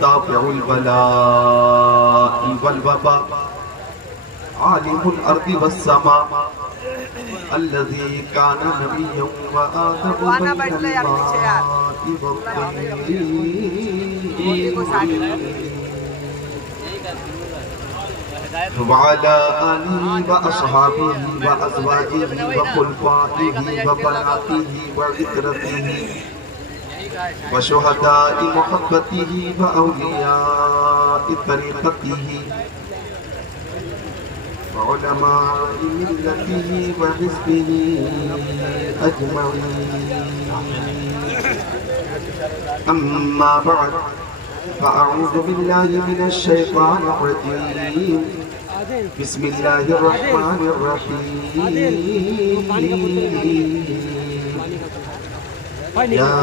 دافع البلاء والوباء عالم الأرض والسماء الذي كان نبيا وآدم بين الماء والطين وعلى آله وأصحابه وأزواجه وخلفائه وبناته وعترته وشهداء محبته وأولياء طريقته وعلماء ملته وحزبه أجمعين. أما بعد فأعوذ بالله من الشيطان الرجيم. بسم الله الرحمن الرحيم. يا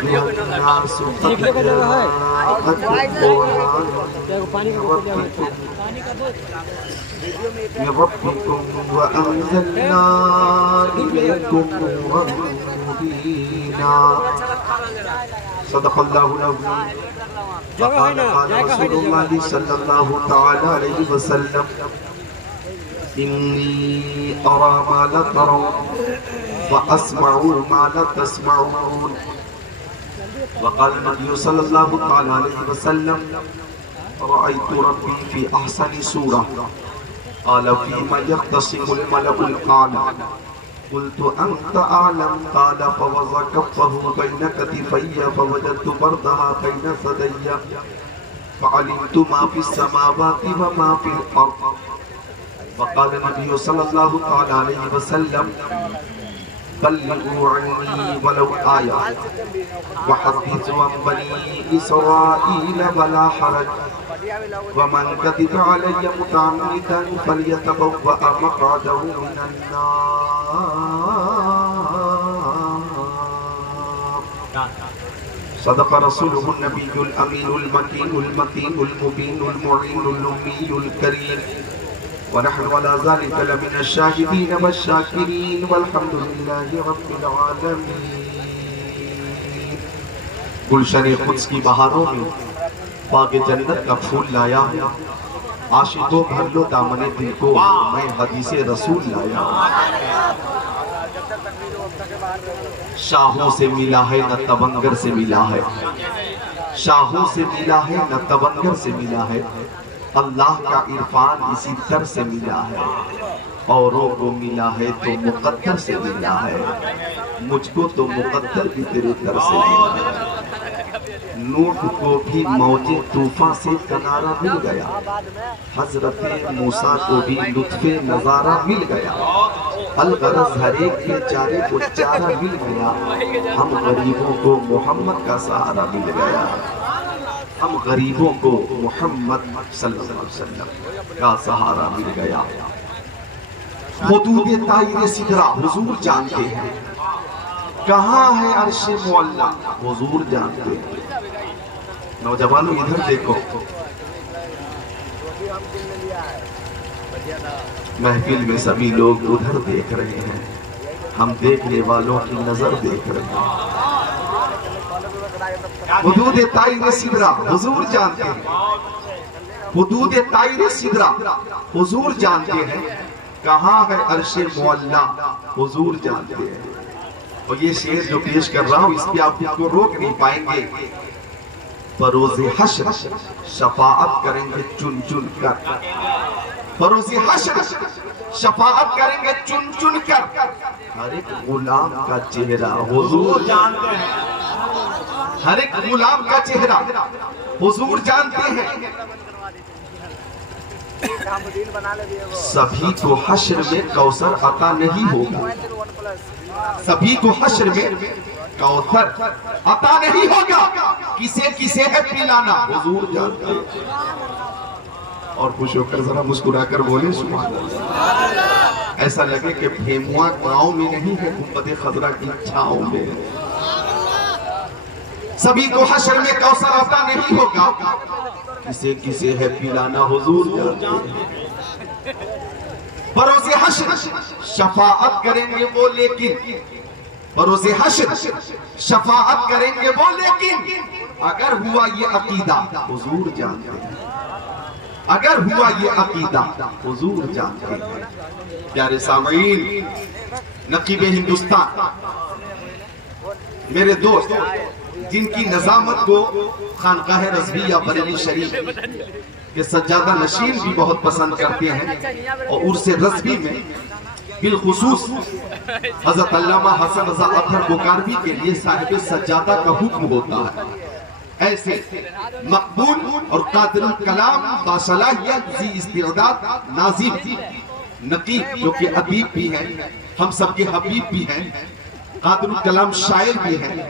أيها الناس قد جاءكم من ربكم وأنزلنا إليكم نورا مبينا. صدق الله العظيم. وقال رسول الله صلى الله تعالى عليه وسلم إني أرى ما لا ترون وأسمع ما لا تسمعون. وقال النبي صلى الله تعالى عليه وسلم رأيت ربي في أحسن صورة. قال فيما يختصم الملأ الأعلى. قلت أنت أعلم. قال فوضع كفه بين كتفي فوجدت بردها بين ثدي فعلمت ما في السماوات وما في الأرض. وقال النبي صلى الله تعالى عليه وسلم بلغوا عني ولو آية وحدثوا عن بني إسرائيل ولا حرج ومن كذب علي متعمدا فليتبوأ مقعده من النار. صدق رسوله النبي الأمين المكين المتين المبين المعين الأمي الكريم ونحن على ذلك لمن الشاهدين والشاكرين والحمد لله رب العالمين. گلشن قدس کی بہاروں میں باغ جنت کا پھول لایا. عاشقوں بھر لو دامن دل کو میں حدیث رسول لایا. شاہوں سے ملا ہے نہ تبنگر سے ملا ہے. شاہوں سے ملا ہے نہ تبنگر سے ملا ہے. اللہ کا عرفان اسی در سے ملا ہے. اوروں کو ملا ہے تو مقدر سے ملا ہے. مجھ کو تو مقدر بھی تیرے در سے ملا ہے. نوح کو بھی موج طوفان سے کنارہ مل گیا. حضرت موسیٰ کو بھی لطف نظارہ مل گیا. الغرض ہر ایک کے چارے کو چارہ مل گیا. ہم غریبوں کو محمد کا سہارا مل گیا. ہم غریبوں کو محمد صلی اللہ علیہ وسلم کا سہارا مل گیا. حدود طائر سدرہ حضور جانتے ہیں. کہاں ہے عرش معلیٰ حضور جانتے ہیں. نوجوانوں ادھر دیکھو. محفل میں سبھی لوگ ادھر دیکھ رہے ہیں. ہم دیکھنے والوں کی نظر دیکھ رہے ہیں. حدود طائر سدرہ حضور جانتے ہیں. حدود طائر سدرہ حضور جانتے ہیں. کہاں ہے عرش معلیٰ حضور جانتے ہیں. اور یہ شعر جو پیش کر رہا ہوں اس پہ آپ کو روک نہیں پائیں گے. بروز حشر شفاعت کریں گے چن چن کر. بروز حشر شفاعت کریں گے چن چن کر. ہر ایک غلام کا چہرہ حضور جانتے ہیں. ہر ایک غلام کا چہرہ حضور جانتے ہیں. سبھی کو حشر میں کوثر عطا نہیں ہوگا. سبھی کو حشر میں کوثر عطا نہیں ہوگا. کسے کسے ہے پلانا حضور جانتے ہیں. اور خوش ہو کر ذرا مسکرا کر بولے سبحان اللہ. ایسا لگے کہ بھیموا گاؤں میں نہیں ہے گنبد خضرا کی چھاؤں میں. سبھی کو حشر میں کوثر عطا نہیں ہوگا. کسے کسے ہے پلانا حضور جانتے ہیں. بروز حشر شفاعت کریں گے وہ لیکن. بروز حشر شفاعت کریں گے وہ لیکن اگر ہوا یہ عقیدہ حضور جانتے ہیں، اگر ہوا یہ عقیدہ حضور جانتے ہیں۔ پیارے سامعین، نقیب ہندوستان میرے دوست جن کی نظامت کو خانقاہ رضویہ بریلی شریف کے سجادہ نشین بھی بہت پسند کرتے ہیں، اور عرس رضوی میں بالخصوص حضرت علامہ حسن رضا اطہر بکاروی کے لیے صاحب سجادہ کا حکم ہوتا ہے۔ ایسے مقبول اور قادر الکلام باصلاحیت ذی استعداد ناظم نقیب جو کہ ادیب بھی ہیں، ہم سب کے حبیب بھی ہیں، قادر الکلام شاعر بھی ہیں،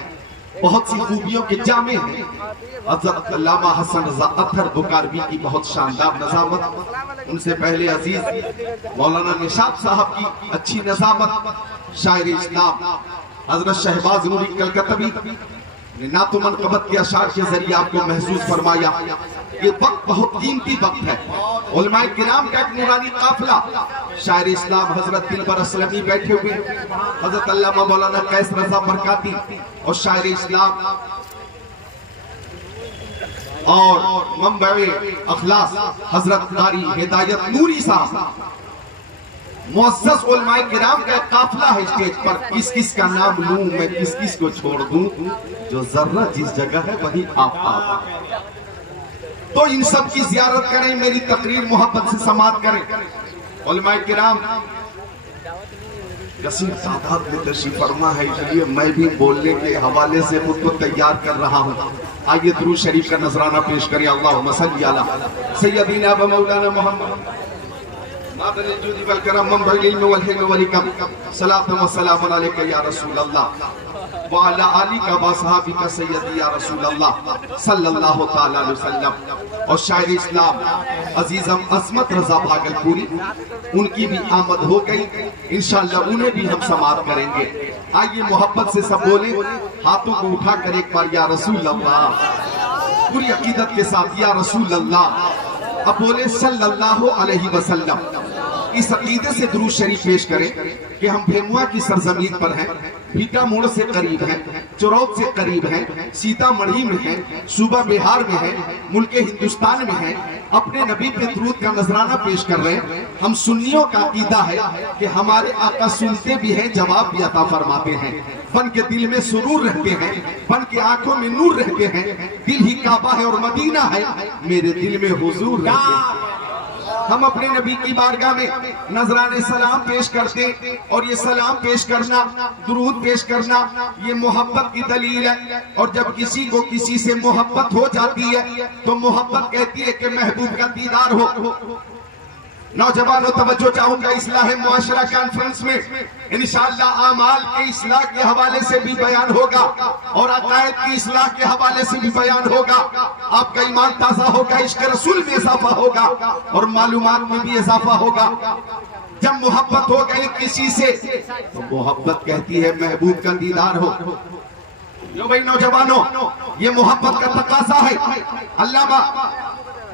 بہت سی خوبیوں کے جامع ہیں، حضرت علامہ حسن رضا اطہر بکاروی کی بہت شاندار نظامت، ان سے پہلے عزیز مولانا نشاط صاحب کی اچھی نظامت، شاعر اسلام حضرت شہباز نوری کلکتوی نے نعت و منقبت کے اشعار کے ذریعے آپ کو محسوس فرمایا۔ یہ وقت بہت قیمتی وقت ہے، علماء کرام کا ایک نورانی قافلہ، شاعر اسلام حضرت دلبر اسلمی بیٹھے ہوئے، حضرت علامہ مولانا قیس رضا برکاتی اور شاعر اسلام اور منبع اخلاص حضرت قاری ہدایت نوری صاحب، معزز علماء کرام کا ایک قافلہ ہے اسٹیج پر۔ کس کس کا نام لوں میں کس کس کو چھوڑ دوں، جو ذرہ جس جگہ ہے وہی آفتاب ہے۔ تو ان سب کی زیارت کریں، میری تقریر محبت سے سماعت کریں۔ علماء کرام کثیر تعداد میں تشریف فرما ہے، اس لیے میں بھی بولنے کے حوالے سے خود کو تیار کر رہا ہوں۔ آئیے درود شریف کا نذرانہ پیش کریں۔ اللہم صلی علی سیدنا و مولانا محمد مادر الجود والکرم منبع العلم والحلم والحکم، صلاۃ و سلام علیک یا رسول اللہ وعلی آلک و صحابک سیدی یا رسول اللہ صلی اللہ تعالی علیہ وسلم۔ اور شاعر اسلام عزیزم عظمت رضا بھاگلپوری، ان کی بھی آمد ہو گئی، انشاءاللہ انہیں بھی ہم سماعت کریں گے۔ آئیے محبت سے سب بولیں، ہاتھوں کو اٹھا کر ایک بار یا رسول اللہ، پوری عقیدت کے ساتھ یا رسول اللہ، اب بولے صلی اللہ علیہ وسلم۔ اس عقیدے سے درود شریف پیش کریں کہ ہم بھیموا کی سرزمین پر ہیں، بھیٹا موڑ سے قریب ہیں، چروت سے قریب ہیں، سیتا مڑھی میں ہیں، صوبہ بہار میں ہیں، ملک ہندوستان میں ہیں، اپنے نبی پہ درود کا نذرانہ پیش کر رہے ہیں۔ ہم سنیوں کا عقیدہ ہے کہ ہمارے آقا سنتے بھی ہیں، جواب بھی عطا فرماتے ہیں، بن کے دل میں سرور رہتے ہیں، بن کے آنکھوں میں نور رہتے ہیں، دل ہی کعبہ ہے اور مدینہ ہے، میرے دل میں حضور رہتے ہیں۔ ہم اپنے نبی کی بارگاہ میں نذران سلام پیش کرتے، اور یہ سلام پیش کرنا، درود پیش کرنا، یہ محبت کی دلیل ہے۔ اور جب کسی کو کسی سے محبت ہو جاتی ہے تو محبت کہتی ہے کہ محبوب کا دیدار ہو۔ نوجوانوں توجہ چاہوں گا، اصلاح معاشرہ کانفرنس میں انشاءاللہ اعمال کے اصلاح کے حوالے سے بھی بیان ہوگا، اور عقائد کی اصلاح کے حوالے سے بھی بیان ہوگا۔ آپ کا ایمان تازہ ہوگا، عشق رسول میں اضافہ ہوگا، اور معلومات میں بھی اضافہ ہوگا۔ جب محبت ہو گئی کسی سے تو محبت کہتی ہے محبوب کا دیدار ہو۔ جو بھائی نوجوانوں، یہ محبت کا تقاضا ہے۔ علامہ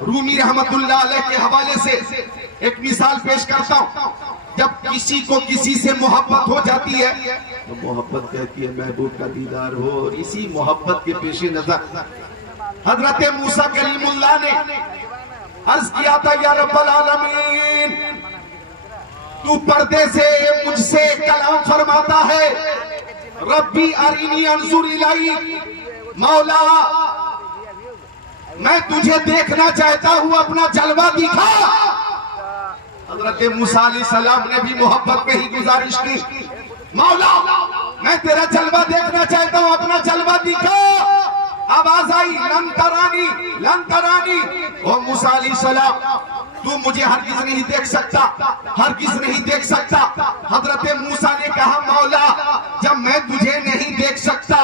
رومی رحمت اللہ علیہ کے حوالے سے ایک مثال پیش کرتا ہوں۔ جب کسی کو کسی سے محبت ہو جاتی ہے تو محبت کہتی ہے محبوب کا دیدار ہو، اور اسی محبت کے پیش نظر حضرت موسیٰ کلیم اللہ نے عرض کیا تھا، یا رب العالمین تو پردے سے مجھ سے کلام فرماتا ہے، ربی ارینی انظر الیک، مولا میں تجھے دیکھنا چاہتا ہوں، اپنا جلوہ دکھا۔ حضرت موسیٰ علیہ السلام نے بھی محبت میں ہی گزارش کی، مولا میں تیرا جلوہ دیکھنا چاہتا ہوں، اپنا جلوہ دکھا۔ آواز آئی، لن ترانی لن ترانی، او موسیٰ علیہ السلام تو مجھے ہرگز نہیں دیکھ سکتا، ہرگز نہیں دیکھ سکتا۔ حضرت موسیٰ نے کہا، مولا جب میں تجھے نہیں دیکھ سکتا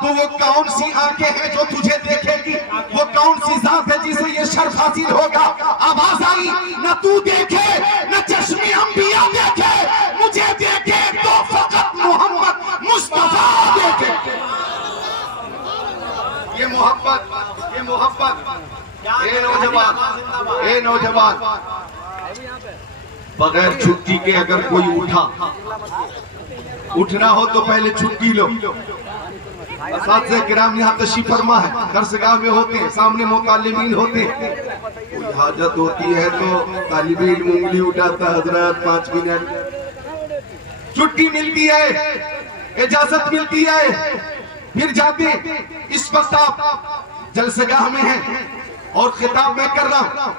تو وہ کون سی آنکھیں ہیں جو تجھے دیکھے گی، وہ کون سی ذات ہے جسے یہ شرف حاصل ہوگا۔ آواز آئی، نہ تو دیکھے نہ چشم انبیاء دیکھے، مجھے دیکھے تو فقط محمد مصطفیٰ دیکھے۔ یہ محبت، یہ محبت۔ اے نوجوان، بغیر چھٹی کے اگر کوئی اٹھنا ہو تو پہلے چھٹی لو۔ اساتذہ کرام یہاں تشریف فرما ہے، درسگاہ میں ہوتے ہیں، سامنے متعلمین ہوتے ہیں، کوئی حاجت ہوتی ہے تو طالب علم انگلی اٹھاتا ہے، حضرات 5 منٹ چھٹی ملتی ہے، اجازت ملتی ہے، پھر جاتے۔ اس وقت آپ جلسگاہ میں ہیں اور خطاب میں کر رہا ہوں،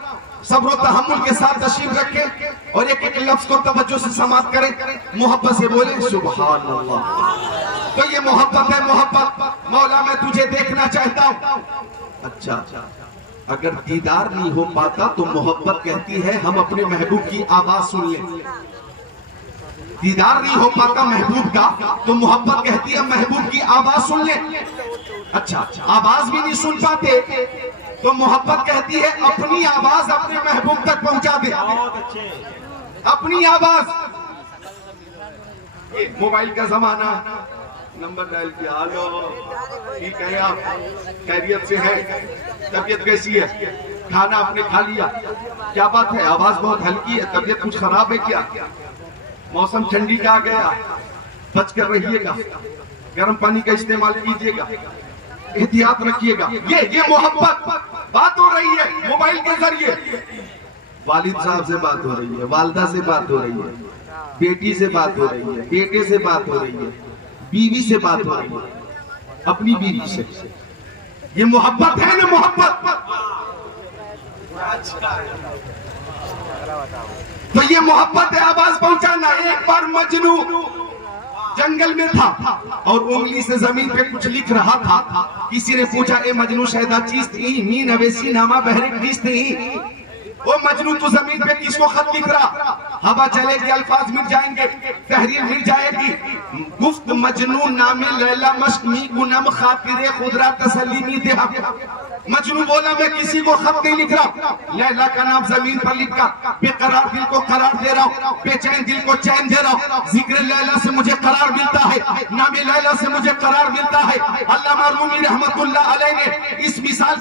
صبر و تحمل کے ساتھ تشریف رکھیں اور ایک ایک لفظ کو توجہ سے سماعت کریں، محبت سے بولیں سبحان اللہ۔ تو یہ محبت ہے، محبت، مولا میں تجھے دیکھنا چاہتا ہوں۔ اچھا، اگر دیدار نہیں ہو پاتا تو محبت کہتی ہے ہم اپنے محبوب کی آواز سن لیں۔ دیدار نہیں ہو پاتا محبوب کا تو محبت کہتی ہے محبوب کی آواز سن لیں۔ اچھا، آواز بھی نہیں سن پاتے تو محبت کہتی ہے اپنی آواز اپنے محبوب تک پہنچا دے۔ اپنی آواز، موبائل کا زمانہ، نمبر ڈائل کیا، ہلو ٹھیک ہے آپ خیریت سے ہیں، طبیعت کیسی ہے، کھانا آپ نے کھا لیا، کیا بات ہے آواز بہت ہلکی ہے، طبیعت کچھ خراب ہے کیا، موسم ٹھنڈی کا آ گیا، بچ کر رہیے گا، گرم پانی کا استعمال کیجیے گا، احتیاط رکھیے گا۔ یہ محبت بات ہو رہی ہے موبائل کے ذریعے، والد صاحب سے بات ہو رہی ہے، والدہ سے بات ہو رہی ہے، بیٹی سے بات ہو رہی ہے، بیٹے سے بات ہو رہی ہے، بیوی سے بات ہو رہی ہے، اپنی بیوی سے۔ یہ محبت ہے نا، محبت۔ تو یہ محبت ہے آواز پہنچانا۔ ایک بار مجنو جنگل میں تھا اور انگلی سے زمین پہ کچھ لکھ رہا تھا، کسی نے پوچھا اے مجنو شہدہ چیز تھی می نویسی نامہ بہرے کیس تھی، وہ مجنو تو زمین پہ کس کو خط لکھ رہا، ہوا چلے گی الفاظ مل جائیں گے، تحریر مل جائے گی، گفت مجنو نام لیلا مشک می گنم خاطر خدرہ تسلیمی دہا۔ مجنو بولا میں کسی کو خط نہیں لکھ رہا، لیلا کا نام زمین پر لکھا، بے قرار دل کو قرار دے رہا ہوں، بے چین دل کو چین دے رہا ہوں، ذکر لیلا سے مجھے قرار ملتا ہے، نام لیلا سے مجھے قرار ملتا ہے۔ علامہ رومی رحمت اللہ علیہ نے اس مثال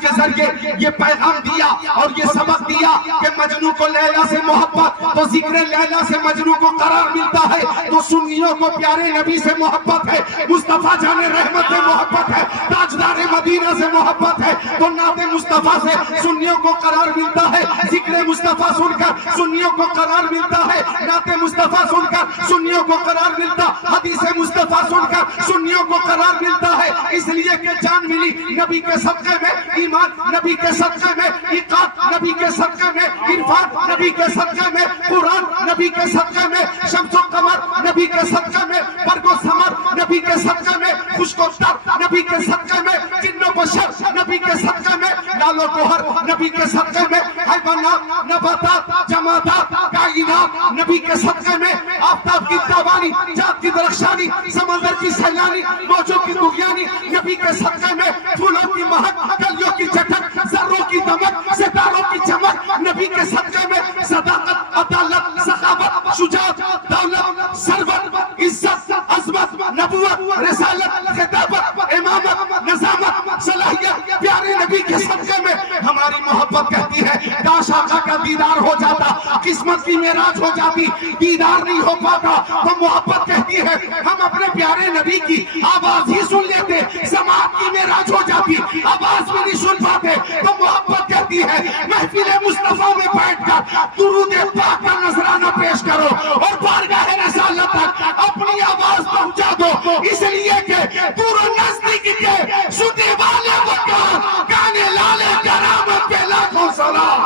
کے ذریعے یہ پیغام دیا اور یہ سبق دیا کہ مجنو کو لیلا سے محبت، تو ذکر لیلا سے مجنو کو قرار ملتا ہے، تو سنیوں کو پیارے نبی سے محبت ہے، مصطفیٰ جان رحمت سے محبت ہے، تاجدار مدینہ سے محبت ہے، تو نعت مصطفیٰ سے سنیوں کو قرار ملتا ہے، ذکر مصطفیٰ سن کر سنیوں کو قرار ملتا ہے، نعت مصطفیٰ سن کر سنیوں کو قرار ملتا، حدیث مصطفیٰ سن کر سنیوں کو قرار ملتا ہے، اس لیے کہ جان ملی نبی کے صدقے میں، ایمان نبی کے صدقے میں، اطاعت نبی کے صدقے میں، عرفان نبی کے صدقے میں، قرآن نبی کے صدقے میں، شمس و قمر نبی کے صدقے میں، برگ و ثمر نبی کے صدقے میں، خشک و تر نبی کے صدقے میں، جن و بشر نبی کے صدقے میں، لال و گوہر نبی کے صدقے میں، حیوانات، نباتات، جمادات، کائنات نبی کے صدقے میں، آفتاب کی تابانی، چاند کی درخشانی، سمندر کی سیلانی، موجوں کی طغیانی نبی کے صدقے میں، پھولوں کی مہک، کلیوں کی چٹک، ذروں کی دمک، ستاروں کی چمک نبی کے صدقے میں، صداقت، عدالت، سخاوت، شجاعت، دولت، ثروت، عزت، عظمت، نبوت، رسالت، خطابت، امامت، نظامت، صلاحیت پیارے نبی کے صدقے میں ہماری محبت کہتی ہے کاش آقا کا دیدار ہو جاتا، قسمت کی معراج ہو جاتی، دیدار نہیں ہو پاتا تو محبت کہتی ہے ہم اپنے پیارے نبی کی آواز ہی سن لیتے، سماعت کی معراج ہو جاتی، آواز بھی نہیں سن پاتے تو محبت کہتی ہے محفل مصطفیٰ میں بیٹھ کر درود پاک کا نذرانہ پیش کرو اور بارگاہ رسالت تک اپنی آواز پہنچا دو، اس لیے کہ دور و نزدیک کے سننے والے وقار گانے لالے کرامت پہ لاکھوں سلام۔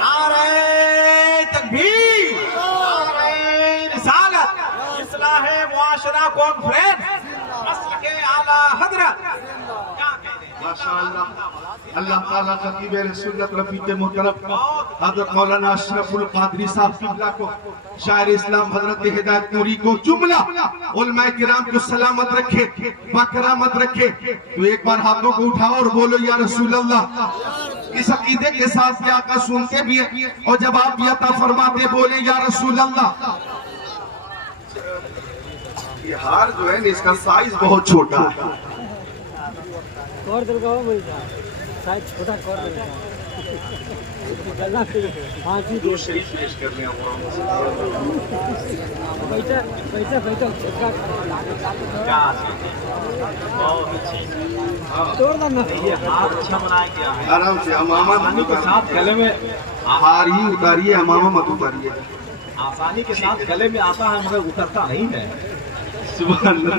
نعرہ تکبیر، نعرہ رسالت، اصلاح معاشرہ کانفرنس، مسلک اعلیٰ حضرت۔ ماشاءاللہ، اللہ تعالیٰ خطیب سنت رفیق محترم حضرت مولانا اشرف القادری صاحب قبلہ کو، شاعر اسلام حضرت ہدایت نوری کو، جملہ علماء کرام کو سلامت رکھے، باکرامت رکھے۔ تو ایک بار ہاتھوں کو اٹھاؤ اور بولو یا رسول اللہ، اس عقیدے کے ساتھ کہ آقا سنتے بھی ہیں اور جب آپ بھی عطا فرماتے بولے یا رسول اللہ۔ یہ ہار جو ہے اس کا سائز بہت چھوٹا ہے، کور دل کا ہو بھائی سائز چھوٹا کور دل کا جو شریف پیش کرنے اچھا بنایا گیا ہے آرام سے امامہ کے ساتھ گلے میں ہاری اتاریے، امامہ مت اتاریے. آسانی کے ساتھ گلے میں آتا ہے مگر اترتا نہیں ہے. سبحان اللہ.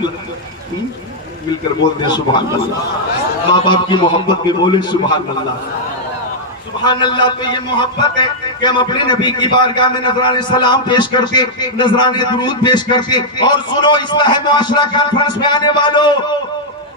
مل کر بولتے ہیں سبحان اللہ. ماں باپ کی محبت میں بولے سبحان اللہ. سبحان اللہ. تو یہ محبت ہے کہ ہم اپنے نبی کی بارگاہ میں نذران سلام پیش کرتے، نذران درود پیش کرتے. اور سنو اصلاح معاشرہ کانفرنس میں آنے والوں،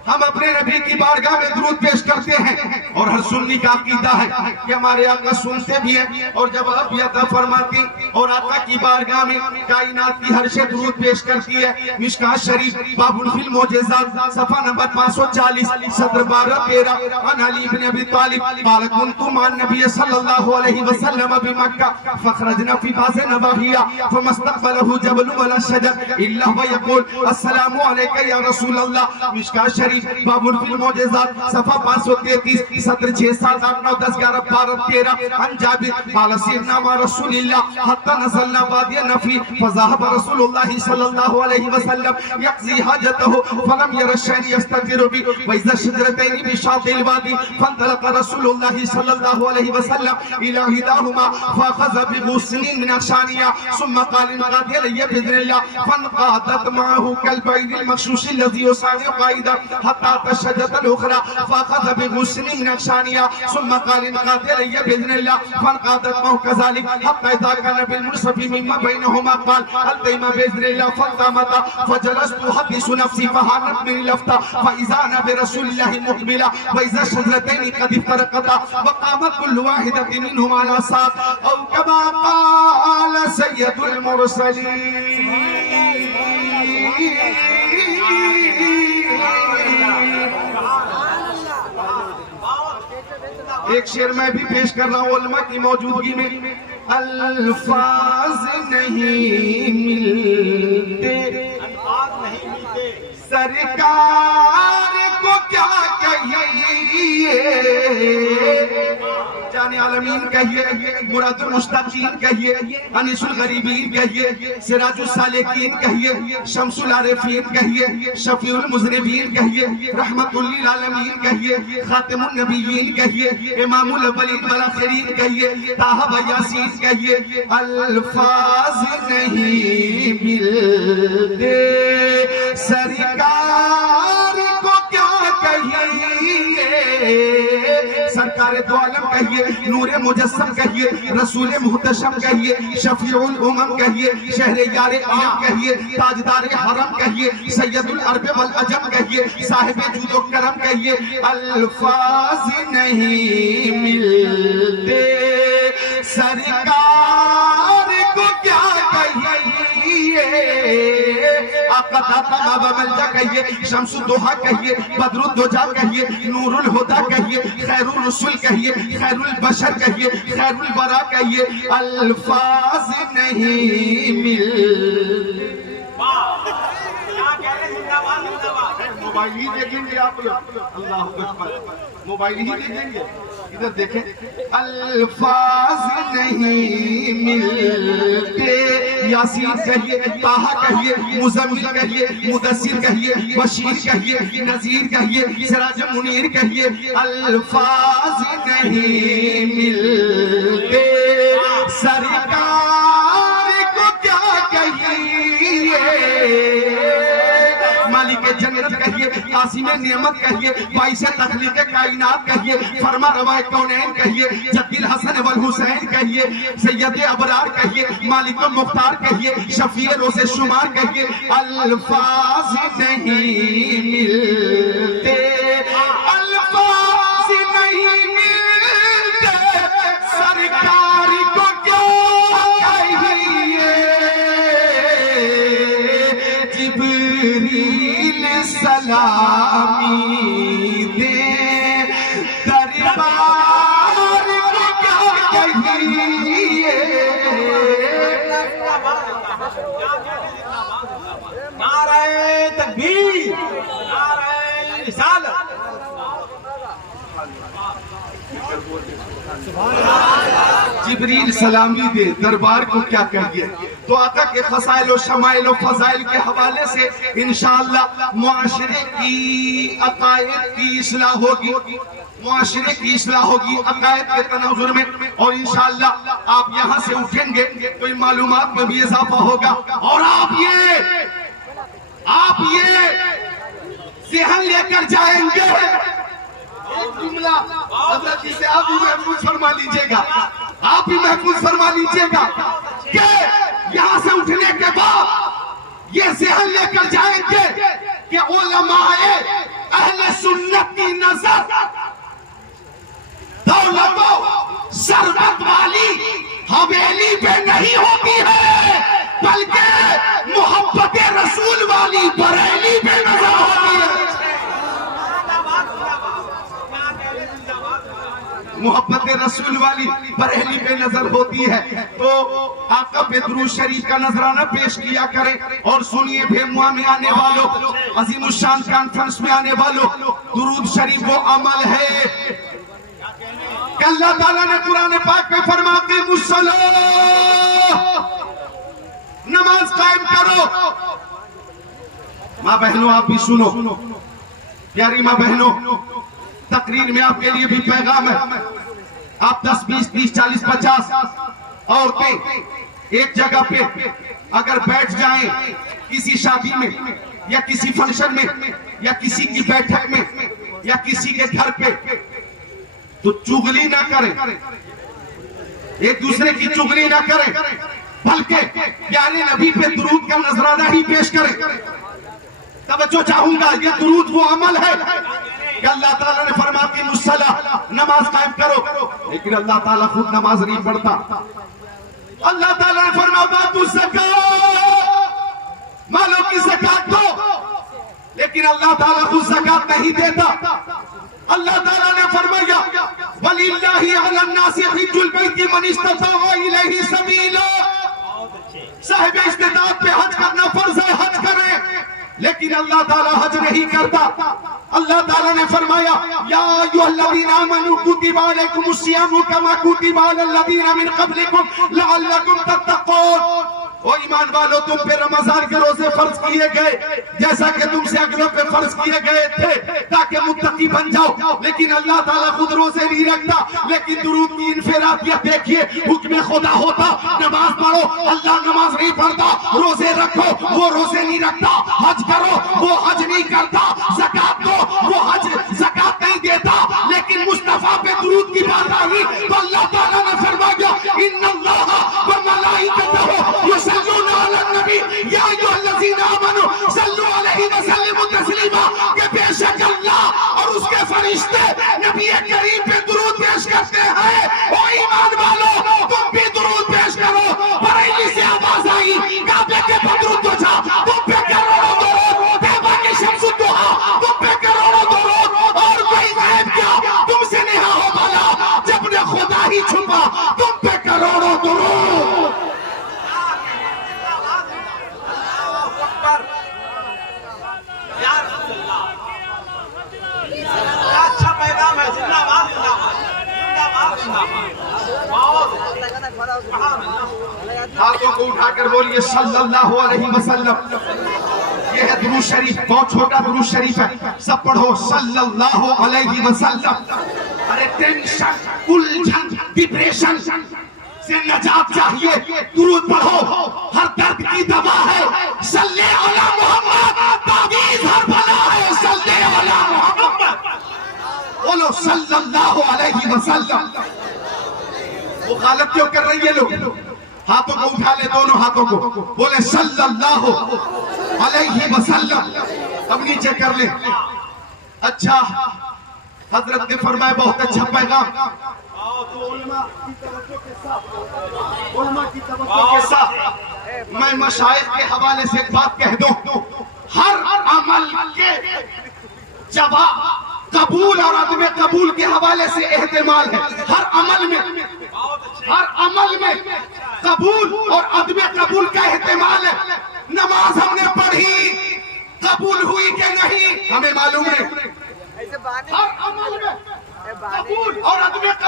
ہم اپنے نبی کی بارگاہ میں درود پیش کرتے ہیں اور ہر سنی کا عقیدہ ہے کہ ہمارے آقا سنتے بھی ہیں اور جواب بھی عطا فرماتے. اور آقا کی بارگاہ میں کائنات کی ہر شے درود پیش کرتی ہے. مشکات شریف باب فی المعجزات صفحہ نمبر 540 صدر 12-13 عن علی بن ابی طالب قال كنت مع النبي صلى الله عليه وسلم بمكة فخرجنا في بعض نواحيها فما استقبله جبل ولا شجر الا هو يقول السلام عليك يا رسول الله. مشکات شریف باب فی المعجزات صفحہ 533 صدر 6 7 8 9 10 11 12 13 عن جابر قال سيرنا مع رسول الله حتى نزلنا وادي النفي فذهب رسول الله صلى الله عليه وسلم يقضي حاجته فلم ير شيئا يستتر به واذا الشجرتين بشاطئ الوادي فانطلق رسول الله صلى الله عليه وسلم الى احداهما فاخذ بغصن من اغشانها ثم قال انقاد الي باذن الله فانقادت معه كالبعير المغشوش الذي يسارع قائدا حتى الشجرة الأخرى فأخذ بغصن من أغشانها ثم قال انقاد الي بإذن الله فانقادت معه كذلك حتى إذا كان بالمنصف مما بينهما قال التيما بإذن الله فالتمتا فجلست أحدث نفسي فهانت من اللفتة فإذا أنا برسول الله مقبلا وإذا الشجرتين قد افترقتا وقامت كل واحدة منهما على ساق أو كما قال سيد المرسلين. ایک شعر میں بھی پیش کر رہا ہوں علماء کی موجودگی میں. الفاظ نہیں ملتے سرکار کو کیا کہیے، جان عالمین کہیے، مراد المشتاقین کہیے، انیس الغریبین کہیے، سراج السالکین کہیے، شمس العارفین کہیے، شفیع المذنبین کہیے، رحمت للعالمین کہیے، خاتم النبیین کہیے، امام الاولین والآخرین کہیے، طٰہٰ و یاسین کہیے. الفاظ نہیں ملتے سرکار کو کیا کہیے، سرکار دو عالم کہیے، نور مجسم کہیے، رسول محتشم کہیے، شفیع الامم کہیے، شہر یار عام کہیے، تاجدار حرم کہیے، سید العرب والعجم کہیے، صاحب جود و کرم کہیے. الفاظ نہیں ملتے سرکار کو کیا کہیے، آقا داتا بابا ملجا کہیے، شمس الدوحہ کہیے، بدر الدجا کہیے، نور الہدا کہیے، خیر الرسول کہیے، خیر البشر کہیے، خیر البرا کہیے. الفاظ نہیں ملتے. موبائل ہی دیکھیں گے آپ لوگ، اللہ اکبر، موبائل ہی دیکھیں گے، ادھر دیکھیں. الفاظ نہیں ملتے یاسین کہیے، طٰہٰ کہیے، مزمل کہیے، مدثر کہیے، بشیر کہیے، نذیر کہیے، سراج منیر کہیے. الفاظ نہیں ملتے سرکار کو کیا کہیے، مالک جنت کہیے، قاسم نعمت کہیے، باعث تخلیق کائنات کہیے، فرما روا کونین کہیے، جد الحسن والحسین کہیے، سید ابرار کہیے، مالک مختار کہیے، شفیع روز شمار کہیے. الفاظ نہیں ملتے، الفاظ نہیں ملتے سرکار کو کیا کہیے. جبریل سلامی دے دربار کو کیا کہیے. نعرہ تکبیر، نعرہ رسالت. جبریل سلامی دے، دربار کو کیا کہیے. تو آقا کے خصائل و شمائل و فضائل کے حوالے سے انشاءاللہ معاشرے کی عقائد کی اصلاح ہوگی، معاشرے کی اصلاح ہوگی عقائد کے تناظر میں. اور انشاءاللہ آپ یہاں سے اٹھیں گے تو ان معلومات میں بھی اضافہ ہوگا. اور آپ یہ ذہن لے کر جائیں گے. ایک جملہ حضرت جی سے آپ بھی محفوظ فرما لیجئے گا، آپ بھی محفوظ فرما لیجئے گا کہ یہاں سے اٹھنے کے بعد یہ ذہن لے کر جائیں گے کہ علماء اہل سنت کی نظر دولت و ثروت والی حویلی پہ نہیں ہوتی ہے، بلکہ محبت رسول والی بریلی پہ نظر ہوتی ہے. محبت رسول والی بریلی پہ نظر ہوتی ہے. تو آقا پہ درود شریف کا نظرانہ پیش کیا کریں. اور سنیے بھیموا میں آنے والوں، عظیم الشان کانفرنس میں آنے والوں، درود شریف وہ عمل ہے کہ اللہ تعالیٰ نے قرآن پاک میں فرماتے الصلاۃ، نماز قائم کرو. ماں بہنوں آپ بھی سنو، پیاری ماں بہنوں، تقریر میں آپ کے لیے بھی پیغام ہے. آپ 10 20 30 40 50 عورتیں ایک جگہ پہ اگر بیٹھ جائیں کسی شادی میں یا کسی فنکشن میں یا کسی کی بیٹھک میں یا کسی کے گھر پہ، تو چغلی نہ کریں، ایک دوسرے کی چغلی نہ کریں، بلکہ پیارے نبی پہ درود کا نذرانہ ہی پیش کریں. توجہ چاہوں گا، یہ درود وہ عمل ہے کہ اللہ تعالیٰ نے فرمایا کہ الصلاۃ، نماز قائم کرو. لیکن اللہ تعالیٰ خود نماز نہیں پڑھتا. اللہ تعالیٰ نے فرمایا وآتوا الزکاۃ، مالوں کی زکات دو. لیکن اللہ تعالیٰ خود زکات نہیں دیتا. اللہ تعالیٰ نے فرمایا وَلِلَّهِ عَلَى النَّاسِ حِجُّ الْبَيْتِ مَنِ اسْتَطَاعَ إِلَيْهِ سَبِيلًا. صاحب استطاعت پہ حج کرنا فرض ہے، حج کریں. لیکن اللہ تعالیٰ حج نہیں کرتا. اللہ تعالیٰ نے فرمایا یا ایھا الذین آمنوا کتب علیکم الصیام کما کتب علی الذین من قبلکم لعلکم تتقون. او ایمان والو، تم پہ رمضان کے روزے فرض کیے گئے جیسا کہ تم سے اگلوں پہ فرض کیے گئے تھے تاکہ متقی بن جاؤ. لیکن اللہ تعالیٰ خود روزے نہیں رکھتا. لیکن درود کی انفرادیت دیکھیے، حکم خدا ہوتا نماز پڑھو، اللہ نماز نہیں پڑھتا. روزے رکھو، وہ روزے نہیں رکھتا. حج کرو، وہ حج نہیں کرتا. زکات دو، وہ حج زکات نہیں دیتا. لیکن مصطفیٰ پہ درود کی بات آئی تو اللہ تعالیٰ نے فرمایا ان اللہ وملائکتہ یصلون علی النبی یا ایھا الذین آمنوا صلوا علیہ وسلموا تسلیما. کہ بے شک اللہ اور اس کے فرشتے نبی کریم پہ درود پیش کرتے ہیں. او ایمان والو، تم بھی درود پیش کرو. بریلی سے آواز آئی کعبے کے بدر تو جا، تم پہ کروڑوں درود. طیبہ کی شمس الضحیٰ، تم پہ کروڑوں درود. اور کوئی غائب کیا تم سے نہا ہو بھلا، جب نے خدا ہی چھپا تم پہ کروڑوں درود. اچھا پیغام ہے. زندہ باد، ہاتھوں کو اٹھا کر بولیے صلی اللہ علیہ وسلم. یہ ہے درود شریف، بہت چھوٹا درود شریف ہے. سب پڑھو صلی اللہ علیہ وسلم. ارے ٹینشن، الجھن، ڈپریشن سے نجات چاہیے، درود پڑھو. ہر درد کی دوا ہے صلی علی محمد. تعویذ ہر بلا ہے صلی علی محمد. بولو صلی اللہ علیہ وسلم. وہ غلط کیوں کر رہی ہے لوگ؟ ہاتھوں کو اٹھا لے، دونوں ہاتھوں کو بولے صلی اللہ علیہ وسلم. اب نیچے کر لیں. اچھا، حضرت نے فرمایا بہت اچھا پیغام. علماء کی توجہ کے ساتھ میں مشائخ کے حوالے سے ایک بات کہہ دوں. ہر عمل کے جواب قبول اور عدم قبول کے حوالے سے احتمال ہے. ہر عمل میں قبول اور عدم قبول کا احتمال ہے. نماز ہم نے پڑھی، قبول ہوئی کہ نہیں ہمیں معلوم ہے. ہر عمل میں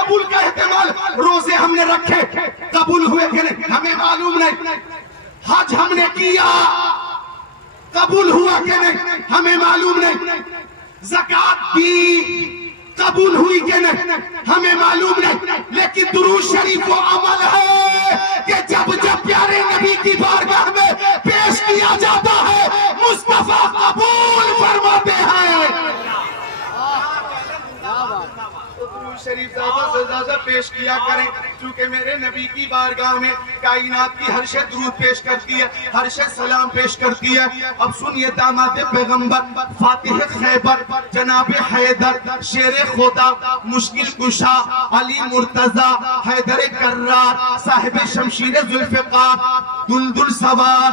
قبول کا احتمال. روزے ہم نے رکھے قبول ہوئے کہ نہیں ہمیں معلوم نہیں. حج ہم نے کیا قبول ہوا کہ نہیں ہمیں معلوم نہیں. زکات دی قبول ہوئی کہ نہیں ہمیں معلوم نہیں. لیکن درود شریف وہ عمل ہے کہ جب جب پیارے نبی کی بارگاہ میں پیش کیا جاتا ہے مصطفیٰ قبول فرماتے ہیں. شریف زیادہ سے زیادہ پیش کیا کریں چونکہ میرے نبی کی بارگاہ میں کائنات کی ہر شے درود پیش کرتی ہے, ہر شے سلام پیش کرتی ہے. اب سنیے داماد پیغمبر فاتح خیبر جناب حیدر شیر خدا مشکل کشا علی مرتضی حیدر کرار صاحب شمشیر ذوالفقار دلدل سوار.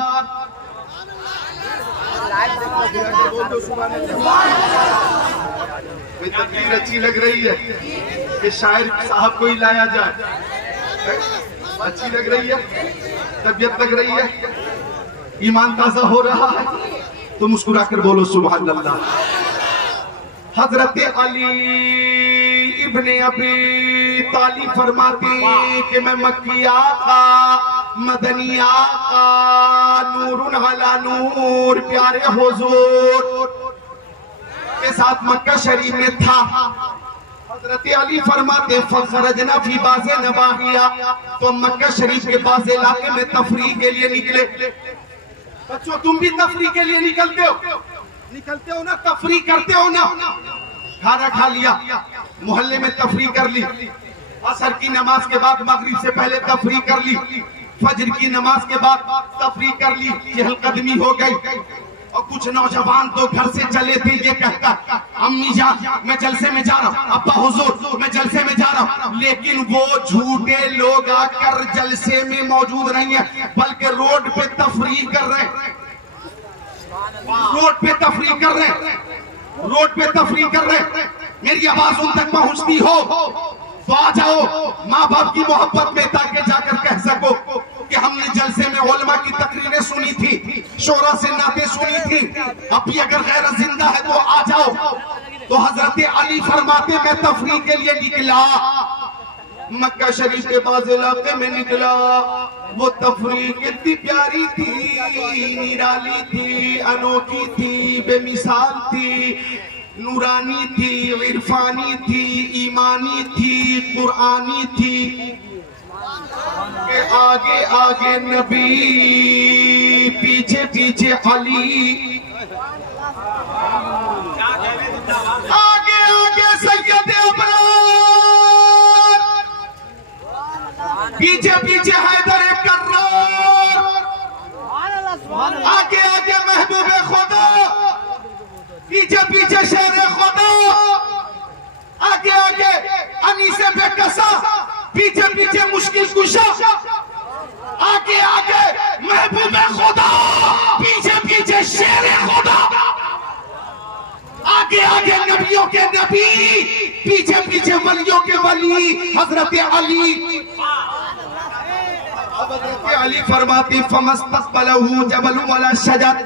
تقریر اچھی لگ رہی ہے کہ شاعر صاحب کو ہی لایا جائے. اچھی لگ رہی ہے, طبیعت لگ رہی ہے, ایمان تازہ ہو رہا ہے تو مسکرا کر بولو سبحان اللہ. حضرت علی ابن ابی طالب فرماتے کہ میں مکی آقا مدنی آقا نور علی نور پیارے حضور کے ساتھ مکہ شریف میں تھا. حضرت علی فرماتے فخرجنا فی باز نواحیہ تو مکہ شریف کے بعض علاقے میں تفریح کے لیے نکلے. بچوں تم بھی تفریح کے لیے نکلتے ہو نا, تفریح کرتے ہو نا. کھانا کھا لیا محلے میں تفریح کر لی, عصر کی نماز کے بعد مغرب سے پہلے تفریح کر لی, فجر کی نماز کے بعد تفریح کر لی, چہل قدمی ہو گئی. اور کچھ نوجوان تو گھر سے چلے تھے یہ کہہ کر امی جان میں جلسے میں جا رہا ہوں, ابا حضور میں جلسے میں جا رہا ہوں. لیکن وہ جھوٹے لوگ آ کر جلسے میں موجود نہیں ہیں بلکہ روڈ پہ تفریح کر رہے ہیں, روڈ پہ تفریح کر رہے ہیں, روڈ پہ تفریح کر رہے ہیں. میری آواز ان تک پہنچتی ہو تو آ جاؤ ماں باپ کی محبت میں تاکہ جا کر کہہ سکو کہ ہم نے جلسے میں علماء کی تقریریں سنی تھی, شورا سے نعتیں سنی تھی. اب بھی اگر غیرت زندہ ہے تو آ جاؤ. تو حضرت علی فرماتے میں تفریح کے لیے نکلا, مکہ شریف کے بعض علاقے میں نکلا. وہ تفریح کتنی پیاری تھی, نرالی تھی, انوکھی تھی, بے مثال تھی, نورانی تھی, عرفانی تھی, ایمانی تھی, قرآنی تھی. کہ آگے آگے نبی پیچھے پیچھے علی, آگے آگے سید ابرار, پیچھے پیچھے حیدر کرار, آگے آگے محبوب خدا, پیچھے پیچھے شیر خدا, آگے آگے انیس بے کسا, پیچھے پیچھے مشکل کشا, آگے آگے محبوب خدا, پیچھے پیچھے شیر خدا, آگے آگے نبیوں کے نبی, پیچھے پیچھے ولیوں کے ولی حضرت علی. حضرت علی فرماتی فَمَسْتَقْبَلَهُ جَبَلٌ وَلَا شَجَرٌ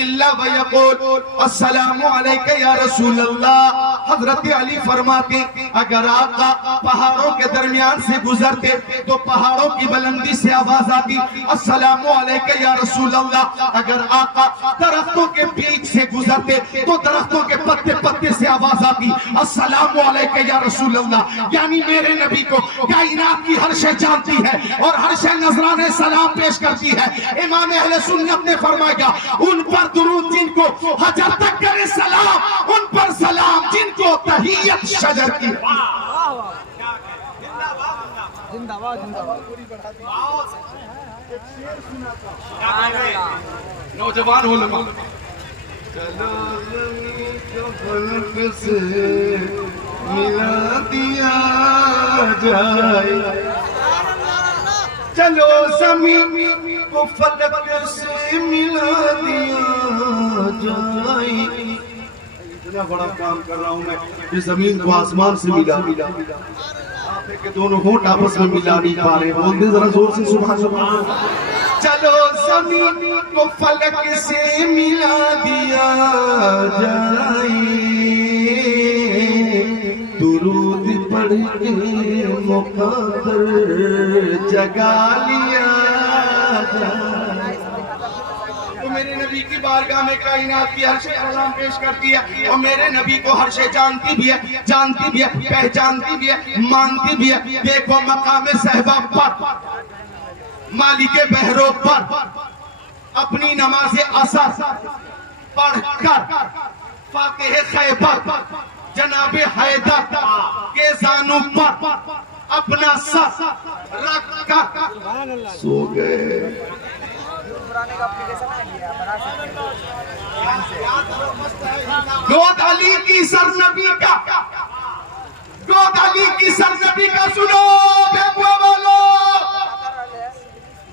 إِلَّا وَيَقُولُ السلام علیکہ یا رسول اللہ. حضرت علی فرماتے اگر آقا پہاڑوں کے درمیان سے گزرتے تو پہاڑوں کی بلندی سے آواز آتی السلام علیکہ یا رسول اللہ. اگر آقا درختوں کے بیچ سے گزرتے تو درختوں کے پتے پتے سے آواز آتی السلام علیکہ یا رسول اللہ. یعنی میرے نبی کو کائنات کی ہر شے جانتی ہے اور ہر شے نذرانے سلام پیش کرتی ہے. امام اہل سنت نے فرمایا ان پر درود جن کو حجر تک کرے سلام, ان پر سلام جن کو تحیت شجر کی. نوجوان علماء چلو زمین کو فلک سے ملا دیا جائے, چلو زمین کو فلک سے ملا دیا جائے. اتنا بڑا کام کر رہا ہوں میں کہ زمین کو آسمان سے ملا آپ ہے کہ دونوں ہونٹ آپس میں ملا نہیں پا رہے. بولتے ذرا زور سے سبحان اللہ. چلو زمین کو فلک سے ملا دیا جائے, درود پڑھ کے مقدر جگا لیا جائے۔ تو میرے نبی کی بارگاہ میں کائنات کی ہر شے سلام پیش کرتی ہے، اور میرے نبی کو ہر شے جانتی بھی ہے، جانتی بھی ہے، پہچانتی بھی ہے، مانتی بھی ہے۔ دیکھو مقام صحبہ پر، مالک بحروں پر اپنی نماز عصر پڑھ کر فاتح خیبر جناب حیدر کے زانوں پر اپنا سر رکھ کر سو گئے۔ گود علی کی سرنبی کا، گود علی کی سرنبی کا سنو بیٹھو والو،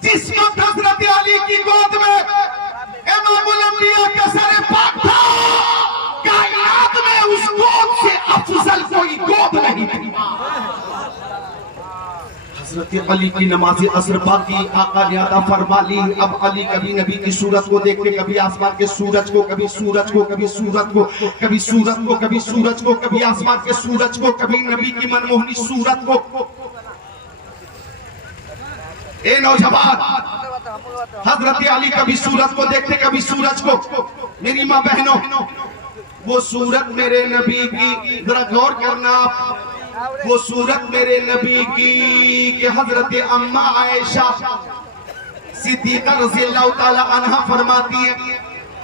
جس وقت حضرت علی کی گود میں امام الانبیاء کا سر پاک تھا، کائنات میں اس گود سے افضل کوئی گود نہیں تھی۔ حضرت علی کی نماز عصر باقی آقا نے عطا فرما لی۔ اب علی کبھی نبی کی صورت کو دیکھتے، کبھی آسمان کے سورج کو، کبھی سورج کو، کبھی سورج کو، کبھی سورج کو، کبھی سورج کو، کبھی آسمان کے سورج کو، کبھی نبی کی منموہنی صورت کو۔ اے نوجوان، حضرت علی کبھی سورج کو دیکھتے، کبھی سورج کو۔ میری ماں بہنوں، وہ صورت میرے نبی کی، ذرا غور کرنا، وہ صورت میرے نبی کی کہ حضرت اماں عائشہ صدیقہ رضی اللہ تعالی عنہ فرماتی ہے،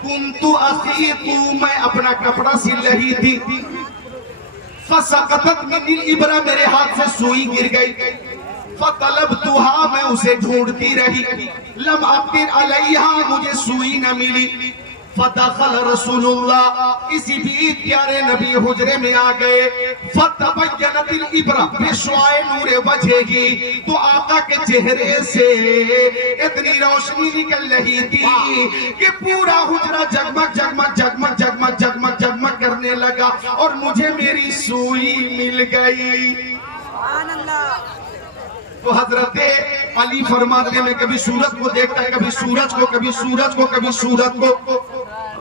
کنتو اخیتو، میں اپنا کپڑا سل رہی تھی، فسقطت من الابرہ، میرے ہاتھ سے سوئی گر گئی، فطلبتها، میں اسے ڈھونڈتی رہی، لم اقدر علیہا، مجھے سوئی نہ ملی، فدخل رسول اللہ، اسی بھی پیارے نبی حجرے میں آ گئے، فتبینت الابرہ بشعاع نور وجہہ، تو آقا کے چہرے سے اتنی روشنی نکل رہی تھی کہ پورا حجرہ جگمگ جگمگ جگمگ جگمگ جگمگ جگمگ کرنے لگا، اور مجھے میری سوئی مل گئی۔ سبحان اللہ۔ تو حضرت علی فرماتے ہیں، میں کبھی سورج کو دیکھتا ہے، کبھی سورج کو، کبھی سورج کو، کبھی سورج کو۔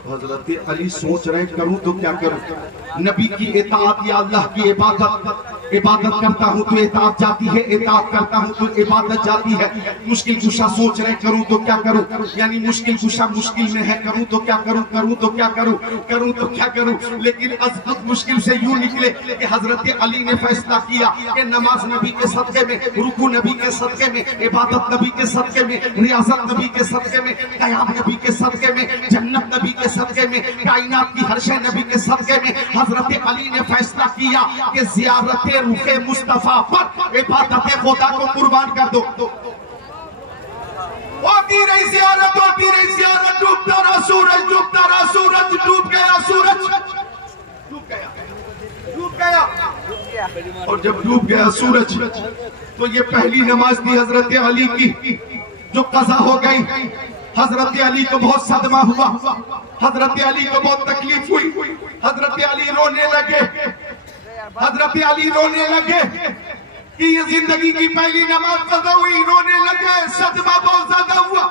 حضرت علی سوچ رہے کروں تو کیا کروں، نبی کی اطاعت یا اللہ کی عبادت، عبادت کرتا ہوں تو اطاعت جاتی ہے، اطاعت کرتا ہوں تو عبادت جاتی ہے۔ مشکل کشا سوچ رہے کروں تو کیا کروں، یعنی مشکل کشا مشکل میں ہے، کروں تو کیا کروں، کروں تو کیا کروں، کروں تو کیا کروں، لیکن ازحد مشکل سے یوں نکلے کہ حضرت علی نے فیصلہ کیا کہ نماز نبی کے صدقے میں، رکوع نبی کے صدقے میں، عبادت نبی کے صدقے میں، ریاضت نبی کے صدقے میں، قیام نبی کے صدقے میں، جنت نبی کے صدقے میں، کائنات کی ہر شے نبی کے صدقے میں، حضرت علی نے فیصلہ کیا کہ زیارت روح مصطفیٰ پر عبادت خدا کو قربان کر دو۔ ہوتی رہی زیارت، ہوتی رہی زیارت، ڈوبتا رہا سورج، ڈوبتا رہا سورج، ڈوب گیا سورج، ڈوب گیا، ڈوب گیا، اور جب ڈوب گیا سورج تو یہ پہلی نماز تھی حضرت علی کی جو قضا ہو گئی۔ حضرت علی کو بہت صدمہ ہوا، حضرت علی کو بہت تکلیف ہوئی، حضرت علی رونے لگے، حضرت علی رونے لگے کہ یہ زندگی کی پہلی نماز قضا ہوئی، رونے لگے، صدمہ بہت زیادہ ہوا،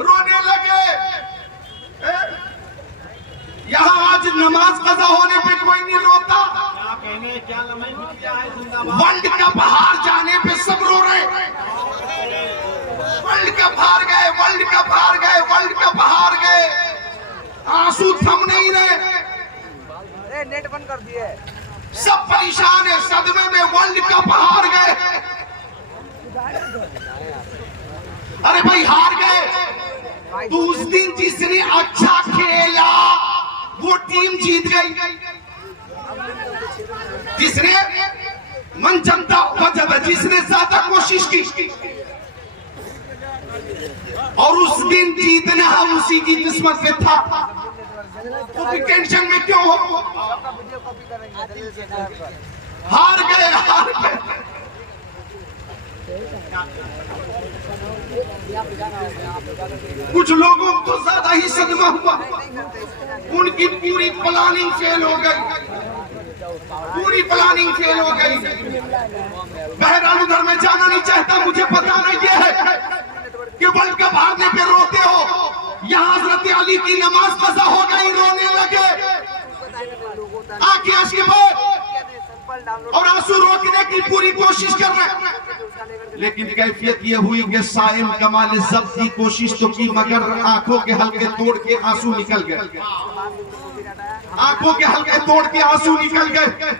رونے لگے۔ یہاں آج نماز قضا ہونے پہ کوئی نہیں روتا، ورلڈ کپ ہار جانے پہ سب رو رہے، ورلڈ کپ ہار گئے، ورلڈ کپ ہار گئے، ورلڈ کپ ہار گئے، آنسو تھم نہیں رہے، نیٹ بند کر دیے، سب پریشان ہے، صدمے میں ورلڈ کپ ہار گئے۔ ارے بھائی ہار گئے تو اس دن جس نے اچھا کھیلا وہ ٹیم جیت گئی، جس نے من جمتا وجب، جس نے زیادہ کوشش کی، اور اس دن جیتنا ہم اسی کی قسمت میں تھا، تو بھی ٹینشن میں کیوں ہو؟ ہار گئے، ہار گئے۔ کچھ لوگوں کو زیادہ ہی صدمہ ہوا، ان کی پوری پلاننگ فیل ہو گئی، پوری پلاننگ فیل ہو گئی۔ بہرحال ادھر میں جانا نہیں چاہتا، مجھے بتانا یہ ہے کہ ورلڈ کپ ہارنے پہ روتے ہو، یہاں حضرت علی کی نماز قضا ہو گئی، رونے لگے، آنکھیں اشک بہت، اور آنسو روکنے کی پوری کوشش کر رہے ہیں، لیکن کیفیت یہ ہوئی کہ صائم کمال ضبط کی کوشش تو کی مگر آنکھوں کے حلقے توڑ کے آنسو نکل گئے، آنکھوں کے حلقے توڑ کے آنسو نکل گئے،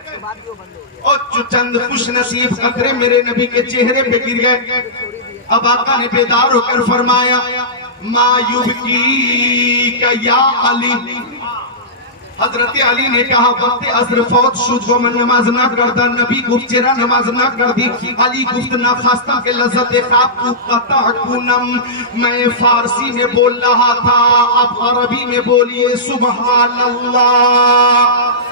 اور جو چند خوش نصیب قطرے میرے نبی کے چہرے پہ گر گئے۔ اب آقا نے بیدار ہو کر فرمایا ما یبکیک یا علی، حضرت علی نے کہا وقت عصر فوت شد و من نماز نہ کردا، نبی گفت چرا نماز نہ کر دی، علی گفت نہ خواستہ کہ لذت خواب کو قطع کنم، میں فارسی میں بول رہا تھا اب عربی میں بولیے سبحان اللہ۔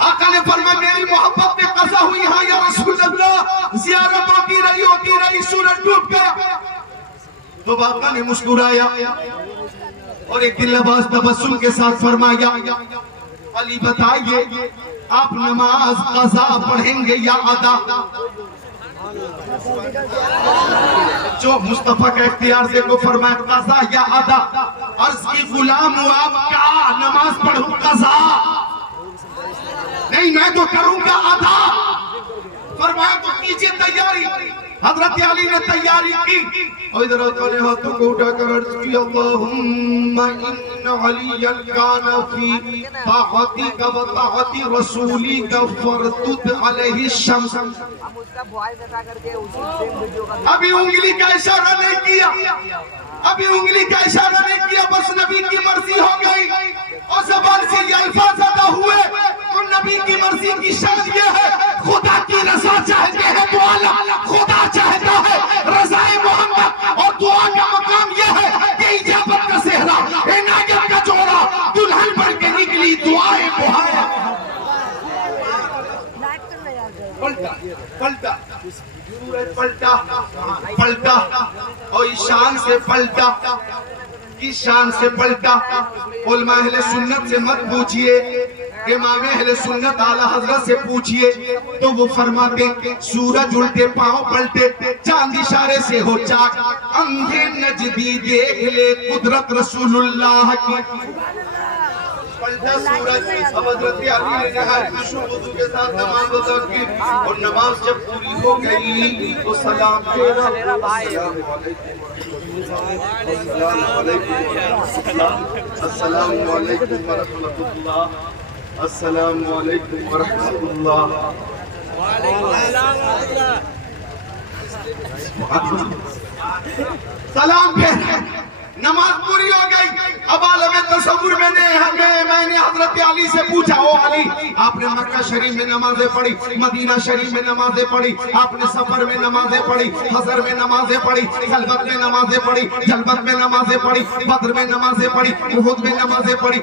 آقا نے فرمایا میری محبت میں قضا ہوئی ہاں یا رسول اللہ، زیارت ہوتی رہی سورج ڈوب گیا۔ تو آقا نے مسکرایا اور ایک دل لباس تبسم کے ساتھ فرمایا علی بتائیے آپ نماز قضا پڑھیں گے یا ادا؟ جو مصطفیٰ کا اختیار سے کو فرمایا قضا یا ادا؟ عرض کی غلام ہوں آپ کا نماز پڑھوں قضا نہیں، میں تو کروں گا ادا۔ فرمایا تو کیجئے تیاری۔ حضرت علی نے تیاری کی اور ادھر اپنے ہاتھوں کو اٹھا کر عرض کی اللہم ان علی کان فی طاعتک و طاعت رسولک فردد علیہ الشمس۔ ابھی انگلی کا اشارہ نہیں کیا، ابھی انگلی کا اشارہ نہیں کیا، بس نبی کی مرضی ہو گئی اور زبان سے یہ الفاظ ادا ہوئے۔ اور نبی کی مرضی کی شرط یہ ہے خدا کی رضا چاہتے ہیں تو اعلیٰ، خدا چاہتا ہے رضا محمد، اور دعا کا مقام یہ ہے کہ اجابت کا صحرا عنایت کا جوڑا دلہن بن کے نکلی دعائیں بہایا۔ پلٹا پلٹا پلٹا اور شان سے پلٹا، کس شان سے پلٹا؟ علماء اہل سنت سے مت پوچھئے، امام اہل سنت اعلیٰ حضرت سے پوچھئے تو وہ فرماتے سورج الٹے پاؤں پلٹے، چاند اشارے سے ہو چاک، اندھے نجدی دیکھ لے قدرت رسول اللہ کی۔ پلٹا سورج، اب حضرت علی نے نہایت خوشو وضو کے ساتھ نماز ادا کی اور نماز جب پوری ہو گئی تو سلام پھیرا، السلام علیکم ورحمۃ اللہ، السلام علیکم ورحمۃ اللہ۔ سلام پھر نماز پوری ہو گئی۔ اب عالم تصور میں نے حضرت علی سے پوچھا او علی آپ نے مکہ شریف میں نمازیں پڑھی، مدینہ شریف میں نمازیں پڑھی، آپ نے سفر میں نمازیں پڑھی، حضر میں نمازیں پڑھی، خلوت میں نمازیں پڑھی، جلوت میں نمازیں پڑھی، بدر میں نمازیں پڑھی، احد میں نمازیں پڑھی،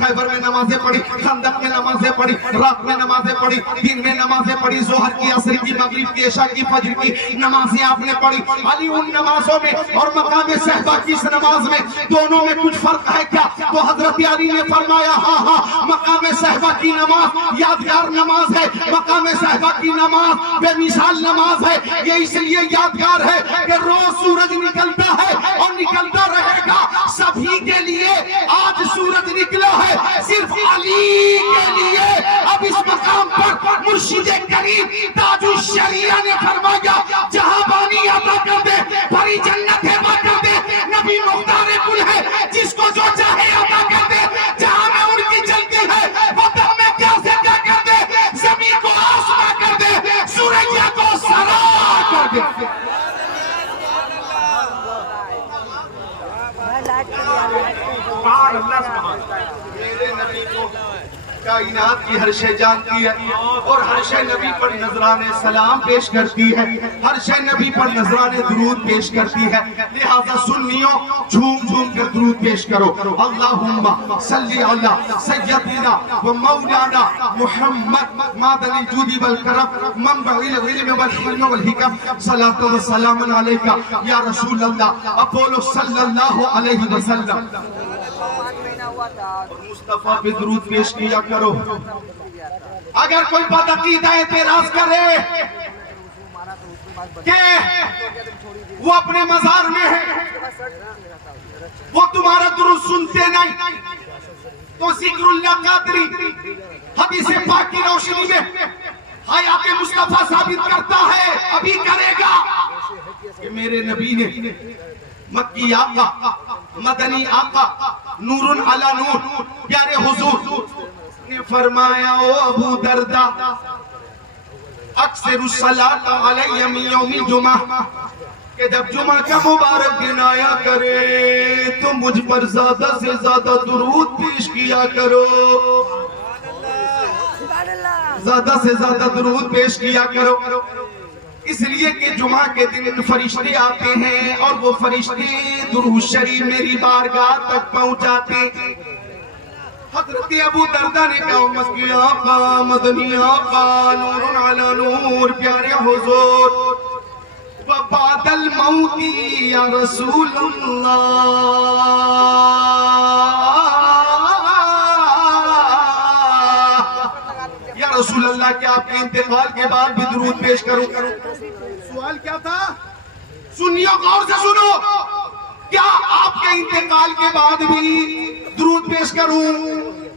خیبر میں نمازیں پڑھی، خندق میں نمازیں پڑھی، رات میں نمازیں پڑھی، دن میں نمازیں پڑھی، ظہر کی، عصر کی، مغرب کی، عشاء کی، فجر کی نمازیں آپ نے پڑھی۔ علی ان نمازوں میں اور مقام صحبہ کی اس نماز میں دونوں میں کچھ فرق ہے کیا؟ تو حضرت علی نے فرمایا ہاں مقام صحبہ کی نماز یادگار نماز ہے، مقام صحبہ کی نماز بے مثال نماز ہے، یہ اس لیے یادگار ہے کہ روز سورج نکلتا ہے اور نکلتا رہے گا سبھی کے لیے۔ آج سورج نکلا ہے صرف علی کے لیے۔ اب اس مقام پر مرشد کریم تاج الشریعہ نے فرمایا جہاں بانی عطا کر دے بھری جنت ہے عطا کر دے، نبی مختار کل ہے جس کو جو چاہے عطا کر دے، جہاں میں ان کی چلتی ہے وطن میں کیا سے کیا کر دے، زمین کو آسمان کر دے، سورج کو سرا کر دے۔ میرے نبی کو کائنات کی ہر شے جانتی ہے اور ہر شے نبی پر نذران سلام پیش کرتی ہے، ہر شے نبی پر نذران درود پیش کرتی ہے، لہذا سنیوں جھوم جھوم کر درود پیش کرو۔ اللہم صلی علی سیدنا و مولانا محمد مادن الجود والکرم منبع العلم والحلم والحکم، صلاۃ و سلام علیکہ یا رسول اللہ۔ اب بولو صلی اللہ علیہ وسلم۔ اور مصطفیٰ پہ درود پیش کیا کرو۔ اگر کوئی بدعقیدہ اعتراض کرے کہ وہ اپنے مزار میں ہے، وہ تمہارا درود سنتے نہیں، تو ذکر اللہ قادری حدیث پاک کی روشنی میں حیات مصطفیٰ ثابت کرتا ہے، ابھی کرے گا کہ میرے نبی نے مکی آقا، مدنی آقا، نور علی نور، پیارے حضور نے فرمایا او ابو دردہ اکثر الصلاۃ علی من یوم الجمعہ، کہ جب جمعہ کا مبارک دن آیا کرے تو مجھ پر زیادہ سے زیادہ درود پیش کیا کرو، زیادہ سے زیادہ درود پیش کیا کرو، اس لیے کہ جمعہ کے دن فرشتے آتے ہیں اور وہ فرشتے درود شریف میری بارگاہ تک پہنچاتے۔ حضرت ابو دردہ نے کہا مکی آقا، مدنی آقا، نور علی نور، پیارے حضور، وبعد الموت یا رسول اللہ، یا رسول اللہ کیا آپ کے انتقال کے بعد بھی درود پیش کروں؟ سوال کیا تھا؟ سنیو، غور سے سنو، کیا آپ کے انتقال کے بعد بھی درود پیش کروں؟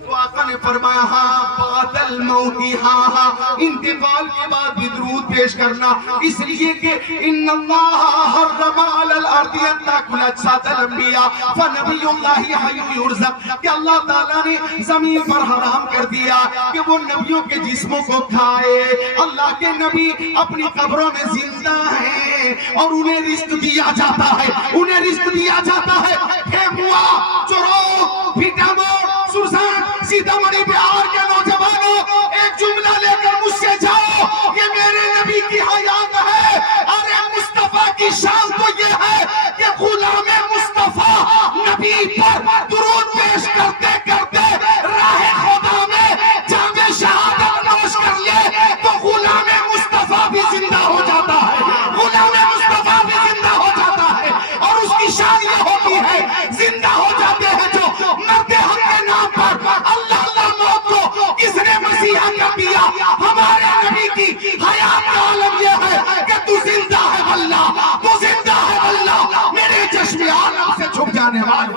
تو آقا نے فرمایا ہاں، بعد الموت، ہاں، انتقال کے بعد بھی درود پیش کرنا، اس لیے کہ ان اللہ حرم علی الارض ان تاکل اجساد الانبیاء فنبی اللہ حی یرزق، کہ اللہ تعالیٰ نے زمین پر حرام کر دیا کہ وہ نبیوں کے جسموں کو کھائے۔ اللہ کے نبی اپنی قبروں میں زندہ ہیں اور انہیں رزق دیا جاتا ہے، انہیں رزق دیا جاتا ہے۔ کھیموا، چورو، بھیٹامور، سرسان، سیتامڑھی، بہار کے نوجوانوں، ایک جملہ لے کر مجھ سے جاؤ، یہ میرے نبی کی حیات ہے۔ ارے مصطفیٰ کی شان تو یہ ہے کہ غلام مصطفیٰ نبی پر درود پیش کرتے کرتے راہ خدا میں جام شہادت نوش کر لے تو غلام مصطفیٰ بھی زندہ ہو جاتا ہے، غلام مصطفیٰ بھی زندہ ہو جاتا ہے۔ اور اس کی شان یہ ہوتی ہے، زندہ ہو جاتے ہیں جو مرد حق کے نام پر۔ اللہ اللہ موت کو کس نے مسیحا کر دیا؟ ہمارے نبی کی حیات کا عالم یہ ہے کہ تو زندہ ہے واللہ، تو زندہ ہے واللہ، میرے چشم عالم سے چھپ جانے والے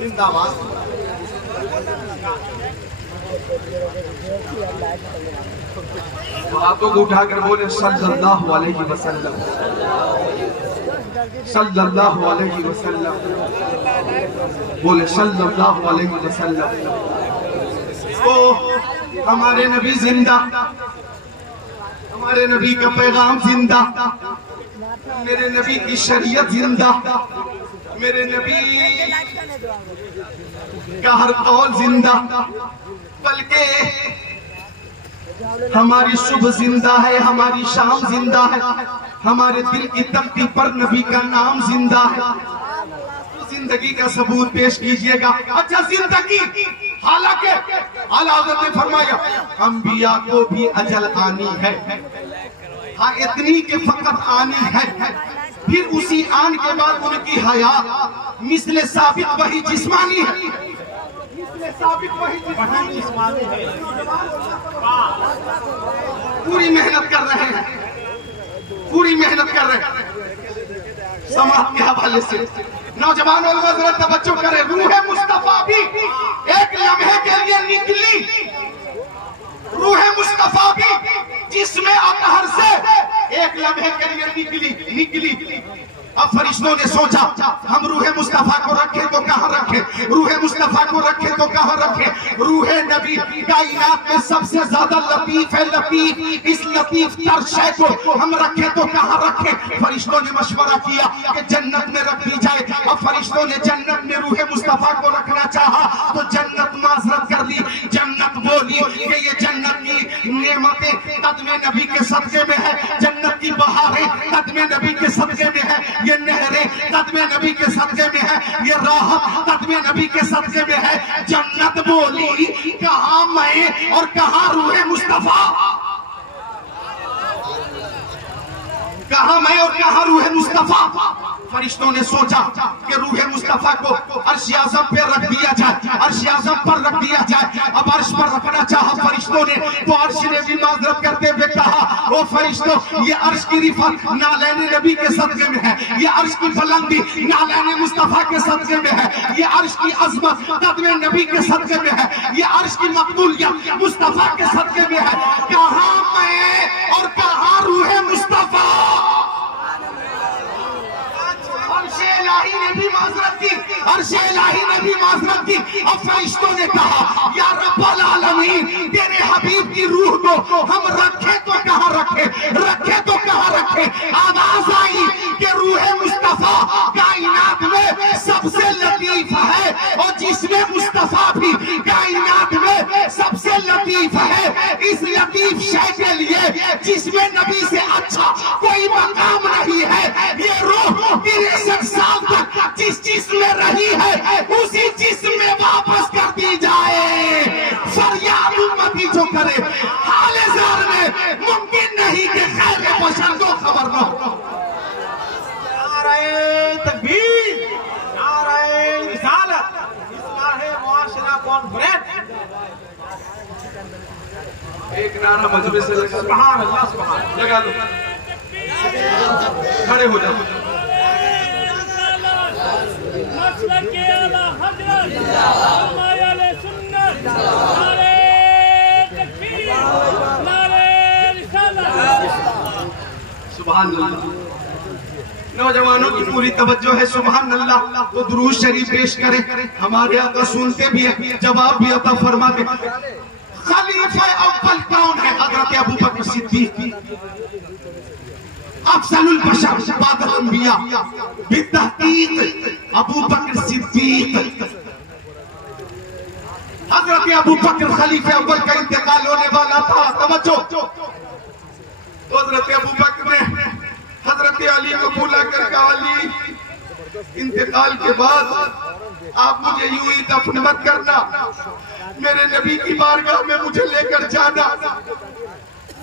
زندہ باد۔ ہاتھوں کو اٹھا کر بولے صلی اللہ علیہ وسلم، صلی اللہ علیہ وسلم، بولے صلی اللہ علیہ وسلم۔ او ہمارے نبی زندہ، ہمارے نبی کا پیغام زندہ، میرے نبی کی شریعت زندہ، میرے نبی کا ہر قول زندہ، بلکہ ہماری صبح زندہ ہے، ہماری شام زندہ ہے، ہمارے دل کی تختی پر نبی کا نام زندہ ہے۔ زندگی کا ثبوت پیش کیجئے گا۔ اچھا زندگی، حالانکہ اعلیٰ حضرت نے فرمایا انبیاء کو بھی اجل آنی ہے، ہاں اتنی کہ فقط آنی ہے، پھر اسی آن کے بعد ان کی حیات مثل ثابت وہی جسمانی ہے، مثل ثابت وہی جسمانی ہے۔ پوری محنت کر رہے ہیں، پوری محنت کر رہے ہیں۔ سماعت کے حوالے سے نوجوان علماء ذرا توجہ کریں، روح مصطفیٰ بھی ایک لمحے کے لیے نکلی، روح مصطفیٰ بھی جسم اطہر سے ایک لمحے کے لیے نکلی۔ اب فرشتوں نے سوچا ہم روح مصطفیٰ کو رکھیں تو کہاں رکھیں، روح مصطفیٰ کو رکھیں تو کہاں رکھیں؟ روح نبی کائنات میں سب سے زیادہ لطیف ہے، لطیف، اس لطیف تر شے کو ہم رکھیں تو کہاں رکھیں؟ فرشتوں نے مشورہ کیا کہ جنت میں رکھ دی جائے۔ اب فرشتوں نے جنت میں روح مصطفیٰ کو رکھنا چاہا تو جنت معذرت کر لی، جنت بولی کہ یہ جنت کی نعمتیں قدم نبی کے صدقے میں ہے، جنت کی بہاریں قدم نبی کے صدقے میں ہے، یہ نہریں قدم نبی کے صدقے میں ہے، یہ راحت قدم نبی کے صدقے میں ہے۔ جنت بولی کہاں میں اور کہاں روح مصطفیٰ، کہاں میں اور کہاں روح مصطفیٰ؟ فرشتوں نے سوچا کہ روح مصطفیٰ کو عرش اعظم پہ رکھ دیا جائے، عرش اعظم پر رکھ دیا جائے۔ اب عرش پر رکھنا چاہا فرشتوں نے تو عرش نے بھی معذرت کرتے ہوئے کہا او او فرشتوں یہ عرش کی رفعت نالین نبی کے صدقے میں ہے، یہ عرش کی بلندی نالین مصطفیٰ کے صدقے میں ہے، یہ عرش کی عظمت قدم نبی کے صدقے میں ہے، یہ عرش کی مقبولیت مصطفیٰ کے صدقے میں ہے۔ کہاں میں اور کہاں روح مصطفیٰ؟ عرش الہی نے بھی معذرت کی، عرش الہی نے بھی معذرت کی، اور فرشتوں نے کہا یا رب العالمین تیرے حبیب کی روح کو ہم رکھے تو کہاں رکھے، رکھے تو کہاں رکھے؟ آواز آئی کہ روح مصطفیٰ کائنات میں سب سے لطیف ہے، اور جسم مصطفیٰ بھی کائنات میں سب سے لطیف ہے۔ اس لطیف شے کے لیے جسم نبی سے اچھا کوئی مقام نہیں ہے۔ یہ روح 63 سال تک جس جسم میں رہی ہے اسی جسم میں واپس کر دی جائے۔ فریاد امتی جو کرے حال زار میں ممکن نہیں کہ خیر بشر کو خبر نہ ہو۔ نعرہ تکبیر، نعرہ رسالت، اصلاح معاشرہ کانفرنس۔ ایک نعرہ مجمع سے لگا، سبحان اللہ، سبحان اللہ۔ لگا دو، کھڑے ہو جاؤ۔ مسلک اعلیٰ حضرت علماء اہل سنت، نعرہ تکبیر، نعرہ رسالت۔ سبحان اللہ۔ نوجوانوں کی پوری توجہ ہے، سبحان اللہ۔ وہ درود شریف پیش کریں، ہمارے آقا سنتے بھی ہیں، جواب بھی عطا فرماتے۔ خلیفہ اول کون ہے؟ حضرت ابوبکر صدیق، افضل البشر بعد الانبیاء بالتحقیق ابوبکر صدیق۔ حضرت ابوبکر خلیفہ اول کا انتقال ہونے والا تھا، توجہ۔ تو حضرت ابوبکر نے حضرت علی کو بلا کر کہا، علی انتقال کے بعد آپ مجھے یوں ہی دفن مت کرنا، میرے نبی کی بارگاہ میں مجھے لے کر جانا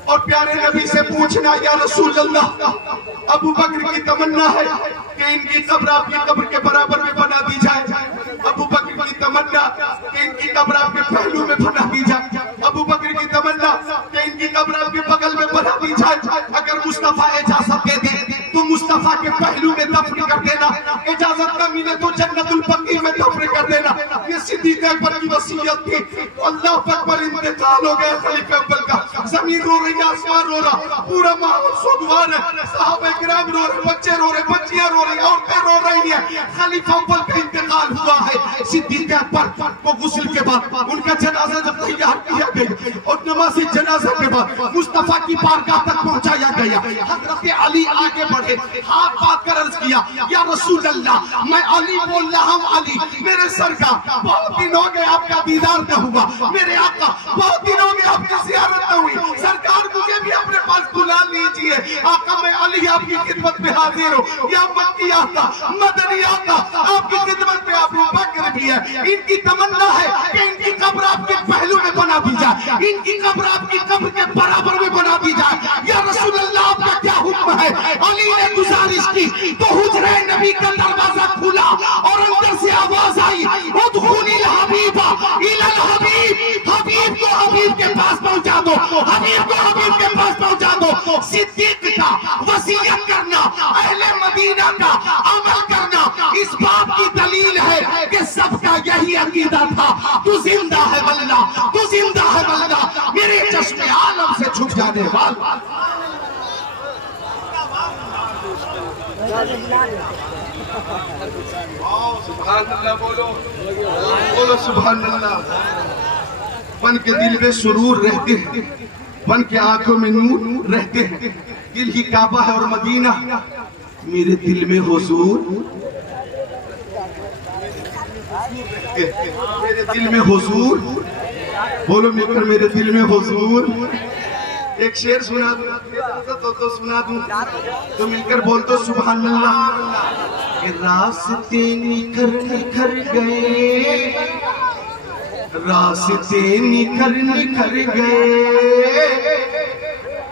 اور پیارے نبی سے پوچھنا، یا رسول اللہ ابو بکر کی تمنا ہے کہ ان کی قبر آپ کی قبر کے برابر میں بنا دی جائے، ابو بکر کی تمنا کہ ان کی قبر آپ کے پہلو میں بنا دی جائے، ابو بکر کی تمنا کہ ان کی قبر آپ کے بغل میں بنا دی جائے۔ اگر مصطفیٰ اجازت دے دے تو مصطفیٰ کے پہلو میں دفن کر دینا، اجازت نہ ملے تو جنت البقیع میں دفن کر دینا۔ یہ صدیق اکبر کی وصیت تھی۔ اللہ اکبر، انتقال ہو گیا خلیفہ اول کا، زمین رو رہی ہے، آسمان رو رہا، پورا ماحول سوگوار ہے، صحابہ کرام رو رہے، بچے رو رہے، بچیاں رو رہی، عورتیں رو رہی ہیں۔ خلیفہ اول کا انتقال ہوا ہے۔ صدیق اکبر کو غسل کے بعد ان کا جنازہ جب تیار کیا گیا اور نماز جنازہ کے بعد مصطفیٰ کی بارگاہ تک پہنچایا گیا، حضرت علی آگے بڑھے، ہاتھ پاک کر عرض کیا، یا رسول اللہ میں علی بول رہا ہوں، علی میرے سرکار بہت دن ہو گئے آپ کا دیدار نہ ہوا، میرے آقا بہت دن ہو گئے آپ کی زیارت نہ ہوئی، سرکار مجھے بھی اپنے پاس بلا لیجئے۔ آقا میں علی آپ کی خدمت میں حاضر ہوں، یا مکی آقا، مدنی آقا، آپ کی خدمت میں ابو بکر بھی ہے۔ ان کی تمنا ہے کہ ان کی قبر آپ کے پہلو میں بنا دی جائے، ان کی قبر آپ کی قبر کے برابر میں بنا دی جائے۔ یا رسول اللہ آپ کا کیا حکم ہے؟ علی نے گزارش کی تو حجرہ نبی کا دروازہ کھلا اور اندر سے آواز آئی، ادخلی الحبیب الی الحبیب، حبیب کو حبیب کے پاس پہنچا دو، حبیب کو حبیب کے پاس پہنچا دو۔ صدیق کا وصیت کرنا، اہل مدینہ کا عمل کرنا اس بات کی دلیل ہے کہ سب کا یہی عقیدہ تھا، تو زندہ ہے واللہ، تو زندہ ہے واللہ، میرے چشم عالم سے چھپ جانے والا۔ سبحان اللہ، بولو سبحان اللہ۔ بن کے دل میں سرور رہتے ہیں، بن کے آنکھوں میں نور رہتے ہیں، دل ہی کعبہ ہے اور مدینہ، میرے دل میں حضور، میرے دل میں حضور، بولو مل کر میرے دل میں حضور۔ ایک شعر سنا دوں تو سنا دوں تو مل کر بول تو سبحان اللہ۔ کہ راستے نکھر نکھر گئے، راستے نکھر نکھر گئے،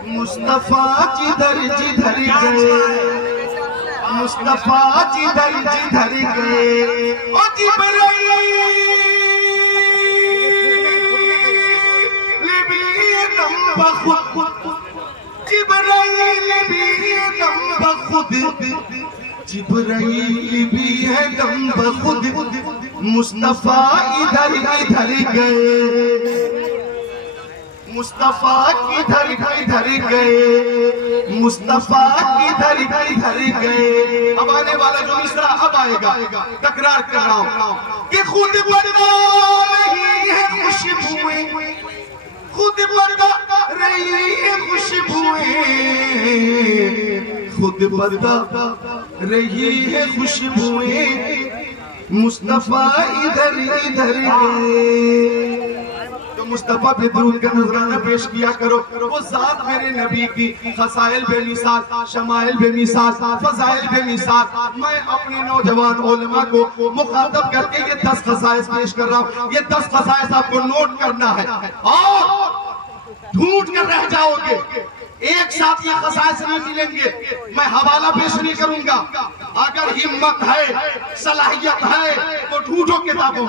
مصطفیٰ جدھر جدھر گئے، مصطفیٰ جدھر جدھر گئے، او جبرائیل بھی دم بخود، جبرائیل بخود جبرائیل بھی ہے دم بخود مصطفیٰ ادھر ادھر گئے مصطفیٰ کدھر کدھر گئے مصطفیٰ کدھر کدھر گئے اب آنے والا جو مصرع اب آئے گا تکرار کر رہا ہوں کہ خود بتا رہی ہے خوشبوئیں خود بتا رہی ہے خوشبوئیں خود بتا رہی ہے خوشبوئیں مصطفیٰ ادھر ادھر گئے تو مصطفیٰ پہ درود کا نذرانہ پیش کیا کرو وہ ذات میرے نبی کی خصائل بے مثال شمائل بے مثال فضائل بے مثال میں اپنے نوجوان علماء کو مخاطب کر کے یہ 10 خصائص پیش کر رہا ہوں یہ 10 خصائص آپ کو نوٹ کرنا ہے اور ڈھونڈ کر رہ جاؤ گے ایک ساتھ یہ خصائص نہیں ملیں گے میں حوالہ پیش نہیں کروں گا اگر ہمت ہے صلاحیت ہے تو ڈھونڈو کتابوں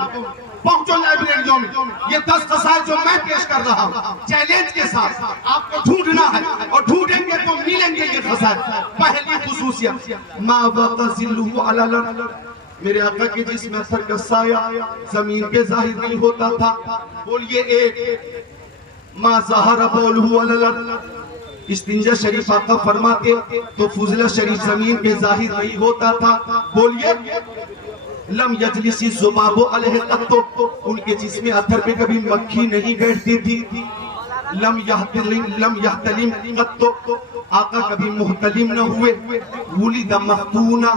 پہنچو لائبریریوں میں یہ 10 خصائص جو میں پیش کر رہا ہوں چیلنج کے ساتھ آپ کو ڈھونڈنا ہے اور ڈھونڈیں گے تو ملیں گے یہ خصائص پہلی خصوصیت ما وقع ذلہ علی الارض میرے آقا کے جسم اثر کا سایہ زمین پہ ظاہر نہیں ہوتا تھا بولیے ایک ما ظہر بولہ علی الارض استنجا شریف آقا فرماتے تو فضلہ شریف زمین پہ ظاہر نہیں ہوتا تھا بولیے لم یجلس الذباب علیہ قط ان کے جسم اثر پہ کبھی مکھی نہیں بیٹھتی تھی لم یحتلم قط آقا کبھی محتلم نہ ہوئے ولد مختونا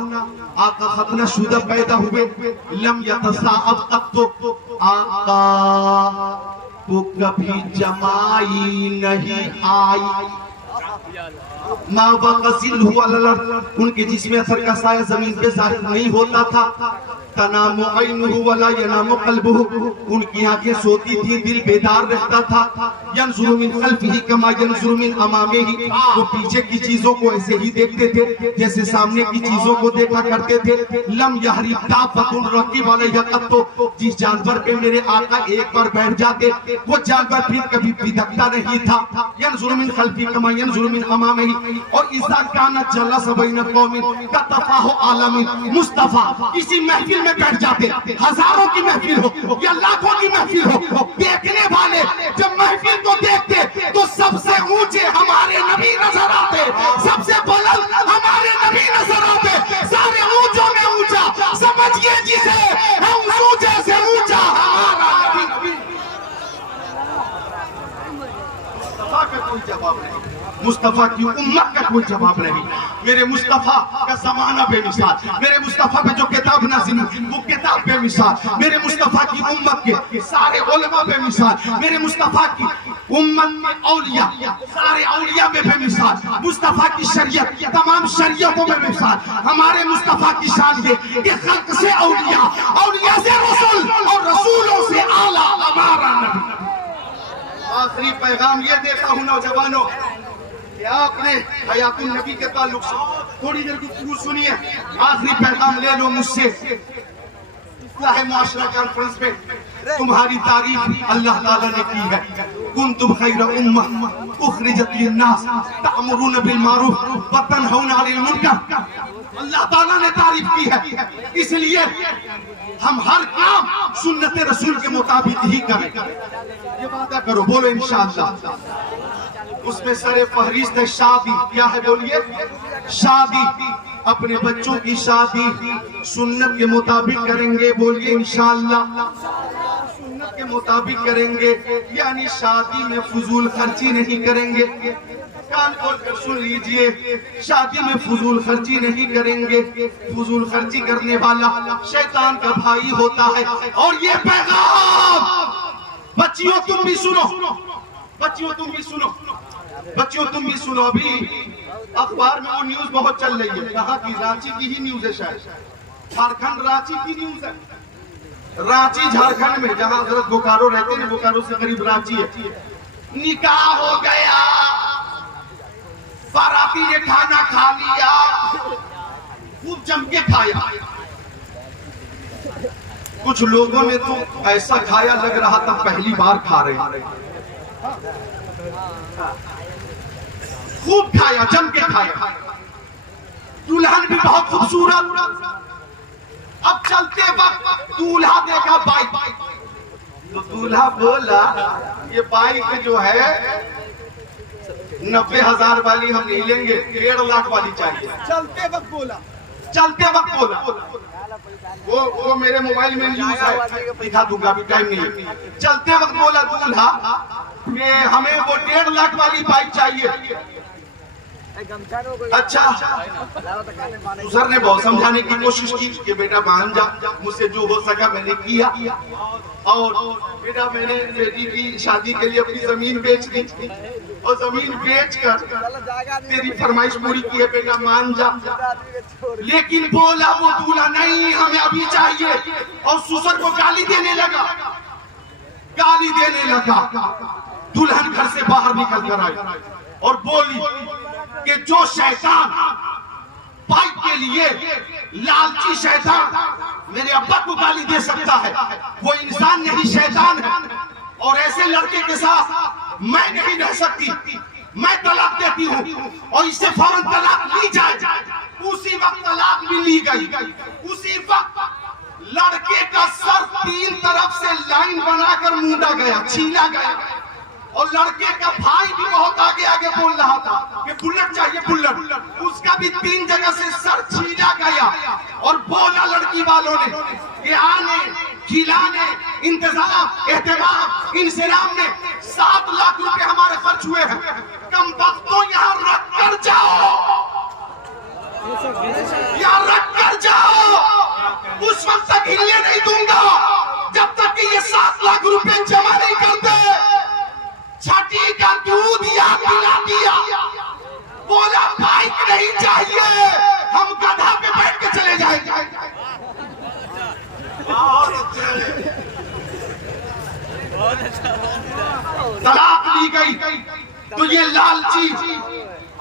آقا ختنہ شدہ پیدا ہوئے لم یتصاعب قط آقا کو کبھی جمائی نہیں آئی ما وقع ذلہ علی الارض ان کے جسم اثر کا سایہ زمین پہ ظاہر نہیں ہوتا تھا تنام عینہ ولا ینام قلبہ ان کی آنکھیں سوتی تھی دل بیدار رہتا تھا ینظر من خلفہ کما ینظر من امامہ وہ پیچھے کی چیزوں کو ایسے ہی دیکھتے تھے جیسے سامنے کی چیزوں کو دیکھا کرتے تھے لم یحرب دابۃ رکب علیہ قط جس جانور پہ میرے آقا ایک بار بیٹھ جاتے وہ جانور پھر کبھی پھدکتا نہیں تھا ینظر من خلفہ کما ینظر من امامہ اور اذا کانت جلس بین قوم کتفاہ عالم مصطفیٰ کسی محفل میں بیٹھ جاتے ہزاروں کی محفل ہو یا لاکھوں کی محفل ہو دیکھنے والے جب محفل کو دیکھتے تو سب سے اونچے ہمارے نبی نظر آتے سب سے بلند ہمارے نبی نظر آتے سارے اونچوں میں اونچا سمجھئے جسے ہم اونچے سے اونچا ہمارا نبی مصطفیٰ کا کوئی جواب نہیں مصطفیٰ کی امت کا کوئی جواب نہیں میرے مصطفیٰ کا زمانہ بے مثال میرے مصطفیٰ پہ جو کتاب نازل وہ کتاب بے مثال میرے مصطفیٰ کی امت کے سارے علماء بے مثال میرے مصطفیٰ کی امت میں اولیاء سارے اولیاء میں بے مثال مصطفیٰ کی شریعت تمام شریعتوں میں بے مثال ہمارے مصطفیٰ کی شان یہ کہ خلق سے اولیاء اولیاء سے رسول اور رسولوں سے اعلیٰ ہمارا نبی آخری پیغام یہ دیتا ہوں نوجوانوں کہ آپ نے حیات النبی کے تعلق سے تھوڑی دیر گفتگو سنیے آخری پیغام لے لو مجھ سے اصلاح معاشرہ کانفرنس میں تمہاری تعریف اللہ تعالیٰ نے کی ہے کنتم خیر امہ اخرجت للناس تأمرون بالمعروف وتنہون عن المنکر اللہ تعالیٰ نے تعریف کی ہے اس لیے ہم ہر کام سنت رسول کے مطابق ہی کریں یہ وعدہ کرو بولو انشاءاللہ اس میں سر فہرست ہے شادی کیا ہے بولیے شادی اپنے بچوں کی شادی سنت کے مطابق کریں گے بولیے انشاءاللہ سنت کے مطابق کریں گے یعنی شادی میں فضول خرچی نہیں کریں گے کان کھول کر سن لیجئے شادی میں فضول خرچی نہیں کریں گے فضول خرچی کرنے والا شیطان کا بھائی ہوتا ہے اور یہ پیغام بچیوں تم بھی سنو بچیوں تم بھی سنو بچیوں تم بھی سنو ابھی اخبار میں وہ نیوز بہت چل رہی ہے کہاں کی رانچی کی ہی نیوز ہے شاید جھارکھنڈ رانچی کی نیوز ہے رانچی جھارکھنڈ میں جہاں حضرت بوکارو رہتے ہیں بوکارو سے قریب رانچی ہے نکاح ہو گیا باراتی نے کھانا کھا لیا خوب جم کے کھایا کچھ لوگوں نے تو ایسا کھایا لگ رہا تھا پہلی بار کھا رہے خوب کھایا جم کے کھایا دلہن بھی بہت خوبصورت. اب چلتے وقت دولہا دیکھا بائک, تو دولہا بولا یہ بائک جو ہے 90,000 والی ہم نہیں لیں گے, 1.5 لاکھ والی چاہیے. چلتے وقت بولا. وہ میرے موبائل میں نیوز ہے, دکھا دوں گا, ابھی ٹائم نہیں ہے. چلتے وقت بولا دولہا کہ ہمیں وہ 1.5 لاکھ والی بائک چاہیے. اچھا, سر نے بہت سمجھانے کی کوشش کی کہ بیٹا مان جا, مجھ سے جو ہو سکا میں نے کیا, اور بیٹا میں نے بیٹی کی شادی کے لیے اپنی زمین بیچ دی, اور زمین بیچ کر تیری فرمائش پوری کی ہے, بیٹا مان جا. لیکن بولا وہ دولہا نہیں ہمیں ابھی چاہیے, اور سسر کو گالی دینے لگا. دلہن گھر سے باہر نکل کر آئی اور بولی کہ جو شیطان بائک کے لیے لالچی شیطان میرے ابا کو گالی دے سکتا ہے, وہ انسان نہیں شیطان ہے, اور ایسے لڑکے کے ساتھ میں نہیں رہ سکتی, میں طلاق دیتی ہوں. اور اس سے فوراً طلاق لی جائے. اسی وقت طلاق بھی لی گئی. اسی وقت لڑکے کا سر 3 طرف سے لائن بنا کر مونڈا گیا, چھیلا گیا, اور لڑکے کا بھائی بھی بہت آگے بول رہا تھا کہ بلٹ چاہیے بلٹ, اس کا بھی 3 جگہ سے سر چھیلا گیا. اور بولا لڑکی والوں نے کہ آنے کھلانے انتظام اہتمام انسلام میں 7 لاکھ روپے ہمارے خرچ ہوئے ہیں, کم بختوں یہاں رکھ کر جاؤ, یہاں رکھ کر جاؤ. اس وقت تک ہلنے نہیں دوں گا جب تک کہ یہ 7 لاکھ روپے جمع نہیں کرتے. چھٹی کا دودھ یا پلا دیا, بولا بائک نہیں چاہیے, ہم گدھا پہ بیٹھ کے چلے جائیں گے. طلاق لی گئی. تو یہ لالچی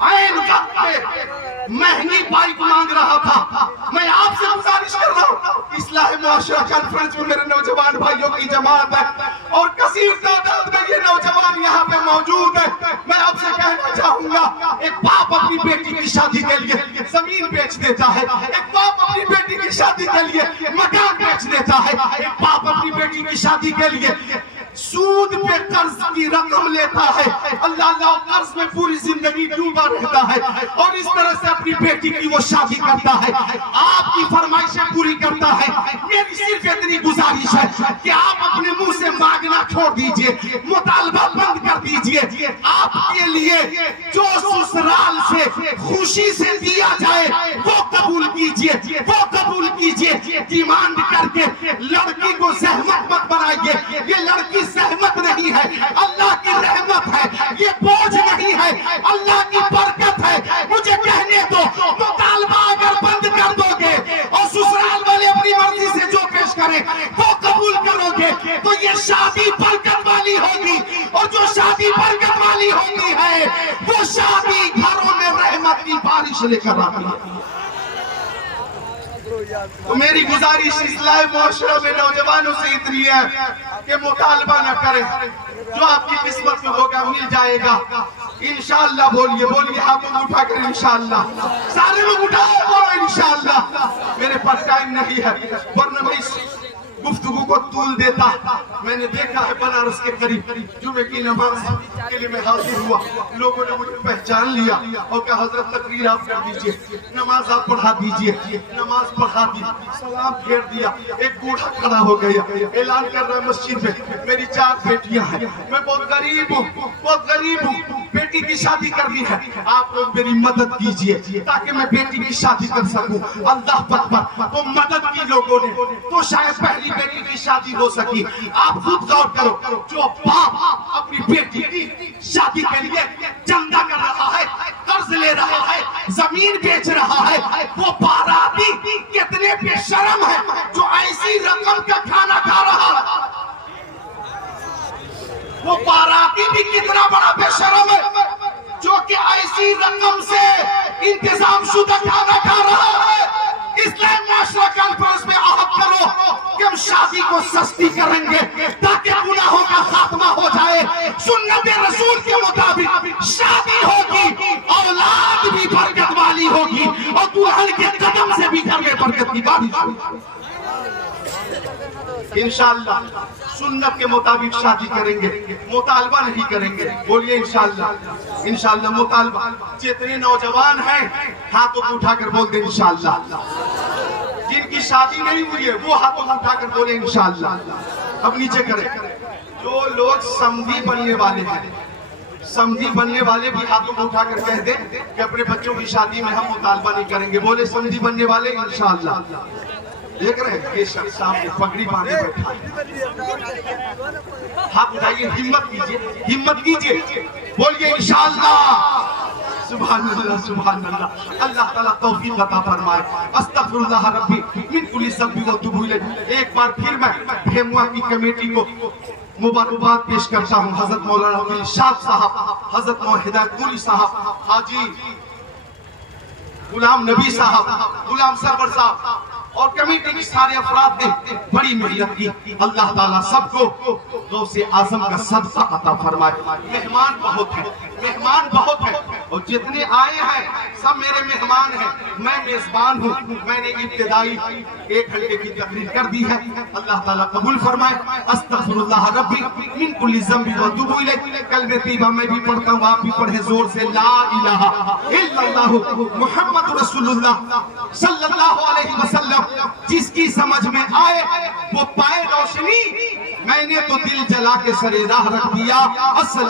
عین وقت پہ مہنگی بائک مانگ رہا تھا. میں آپ سے گزارش کر رہا ہوں, اصلاح معاشرہ کانفرنس میں میرے نوجوان بھائیوں کی جماعت ہے, اور کثیر تعداد میں یہ نوجوان یہاں پہ موجود ہے. میں آپ سے کہنا چاہوں گا, ایک باپ اپنی بیٹی کی شادی کے لیے زمین بیچ دیتا ہے, ایک باپ اپنی بیٹی کی شادی کے لیے مکان بیچ دیتا ہے, ایک باپ اپنی بیٹی کی شادی کے لیے سود پہ قرض کی رقم لیتا ہے, اللہ قرض میں پوری زندگی ڈوبا رہتا ہے, اور اس طرح سے اپنی بیٹی کی وہ شادی کرتا ہے, آپ کی فرمائشیں پوری کرتا ہے. میری صرف اتنی گزارش ہے کہ آپ اپنے منہ سے مانگنا چھوڑ دیجئے, مطالبہ بند کر دیجئے. آپ کے لیے جو سسرال سے خوشی سے دیا جائے وہ قبول کیجئے, وہ قبول کیجئے. ڈیمانڈ کر کے لڑکی کو زحمت مت بنائیے, یہ لڑکی زحمت نہیں ہے, اللہ کی رحمت ہے, یہ بوجھ نہیں ہے, اللہ کی برکت ہے. مجھے کہنے دو, مطالبہ اگر بند کر دو گے اور سسرال والے اپنی مرضی سے جو پیش کریں وہ قبول کرو گے تو یہ شادی برکت والی ہوگی, اور جو شادی برکت والی ہوتی ہے وہ شادی گھروں میں رحمت کی بارش لے کر آتی ہے. تو میری گزارش اصلاح معاشرہ میں نوجوانوں سے اتنی ہے کہ مطالبہ نہ کریں, جو آپ کی قسمت میں ہوگا مل جائے گا انشاءاللہ. بولیے ہاتھوں اٹھا کر انشاءاللہ, سارے لوگ اٹھا بولو انشاءاللہ. میرے پاس ٹائم نہیں ہے ورنہ میں اس گفتگو کو طول دیتا. میں نے دیکھا ہے بنارس کے قریب جمعے کی نماز کے لیے میں حاضر ہوا, لوگوں نے مجھے پہچان لیا اور کہا حضرت تقریر آپ کر دیجئے, نماز آپ پڑھا دیجئے. نماز پڑھا دی, سلام پھیر دیا, ایک بوڑھا کھڑا ہو گیا, اعلان کر رہا ہے مسجد میں میری 4 بیٹیاں ہیں, میں بہت غریب ہوں, بیٹی کی شادی کرنی ہے, آپ لوگ میری مدد کیجئے تاکہ میں بیٹی کی شادی کر سکوں. اللہ اکبر. تو مدد کی لوگوں نے, تو شاید پہلی بیٹی کی شادی ہو سکی. آپ خود غور کرو, جو باپ اپنی بیٹی کی شادی کے لیے چندہ کر رہا ہے, قرض لے رہا ہے, زمین بیچ رہا ہے, وہ باراتی کتنے بے شرم ہے جو ایسی رقم کا کھانا کھا رہا ہے. وہ باراتی بھی کتنا بڑا بے شرم ہے جو کہ ایسی رقم سے انتظام شدہ کھانا کھا رہا ہے. اسلائی معاشرہ کانفرنس میں عہد کرو کہ ہم شادی کو سستی کریں گے تاکہ گناہوں کا خاتمہ ہو جائے. سنت رسول کے مطابق شادی ہوگی, اولاد بھی برکت والی ہوگی, اور انشاءاللہ سنت کے مطابق شادی کریں گے، مطالبہ نہیں کریں گے. بولیے انشاءاللہ. انشاءاللہ مطالبہ. جتنے نوجوان ہیں ہاتھوں کو اٹھا کر بول دیں انشاءاللہ. جن کی شادی نہیں ہوئی ہے وہ ہاتھوں کو اٹھا کر بولیں انشاءاللہ. اب نیچے کریں. جو لوگ سمدھی بننے والے ہیں، سمدھی بننے والے بھی ہاتھوں کو اٹھا کر کہہ دیں کہ اپنے بچوں کی شادی میں ہم مطالبہ نہیں کریں گے. بولے سمدھی بننے والے انشاءاللہ. دیکھ رہے ہیں یہ شخص صاحب نے پگڑی باندھے بیٹھا. ہاتھ اٹھائیے، ہمت کیجئے، ہمت کیجئے. بولیے انشاءاللہ. سبحان اللہ سبحان اللہ. اللہ تعالیٰ توفیق عطا فرمائے. استغفر اللہ ربی من کل ذنب و اتوب الیہ. ایک بار پھر میں بھیموا کی کمیٹی کو مبارکباد پیش کرتا ہوں. حضرت مولانا شاہ صاحب، حضرت ہدایت پوری صاحب، حاجی غلام نبی صاحب، غلام سرور صاحب اور کمیٹی کے سارے افراد نے بڑی محنت کی. اللہ تعالیٰ سب کو غوث اعظم کا صدقہ عطا فرمائے. مہمان بہت ہیں، مہمان بہت ہیں، اور جتنے آئے ہیں سب میرے مہمان ہیں. میں میزبان ہوں. میں نے ابتدائی 1 گھنٹے کی تقریر کر دی ہے. اللہ تعالیٰ قبول فرمائے. استغفر اللہ ربی من کل ذنب و اتوب الیہ. کلمہ طیبہ میں بھی پڑھتا ہوں، آپ بھی پڑھیں زور سے. لا الہ الا اللہ محمد رسول اللہ صلی اللہ علیہ وسلم. جس کی سمجھ میں آئے وہ پائے روشنی. میں نے تو دل جلا کے سر راہ رکھ دیا. السلام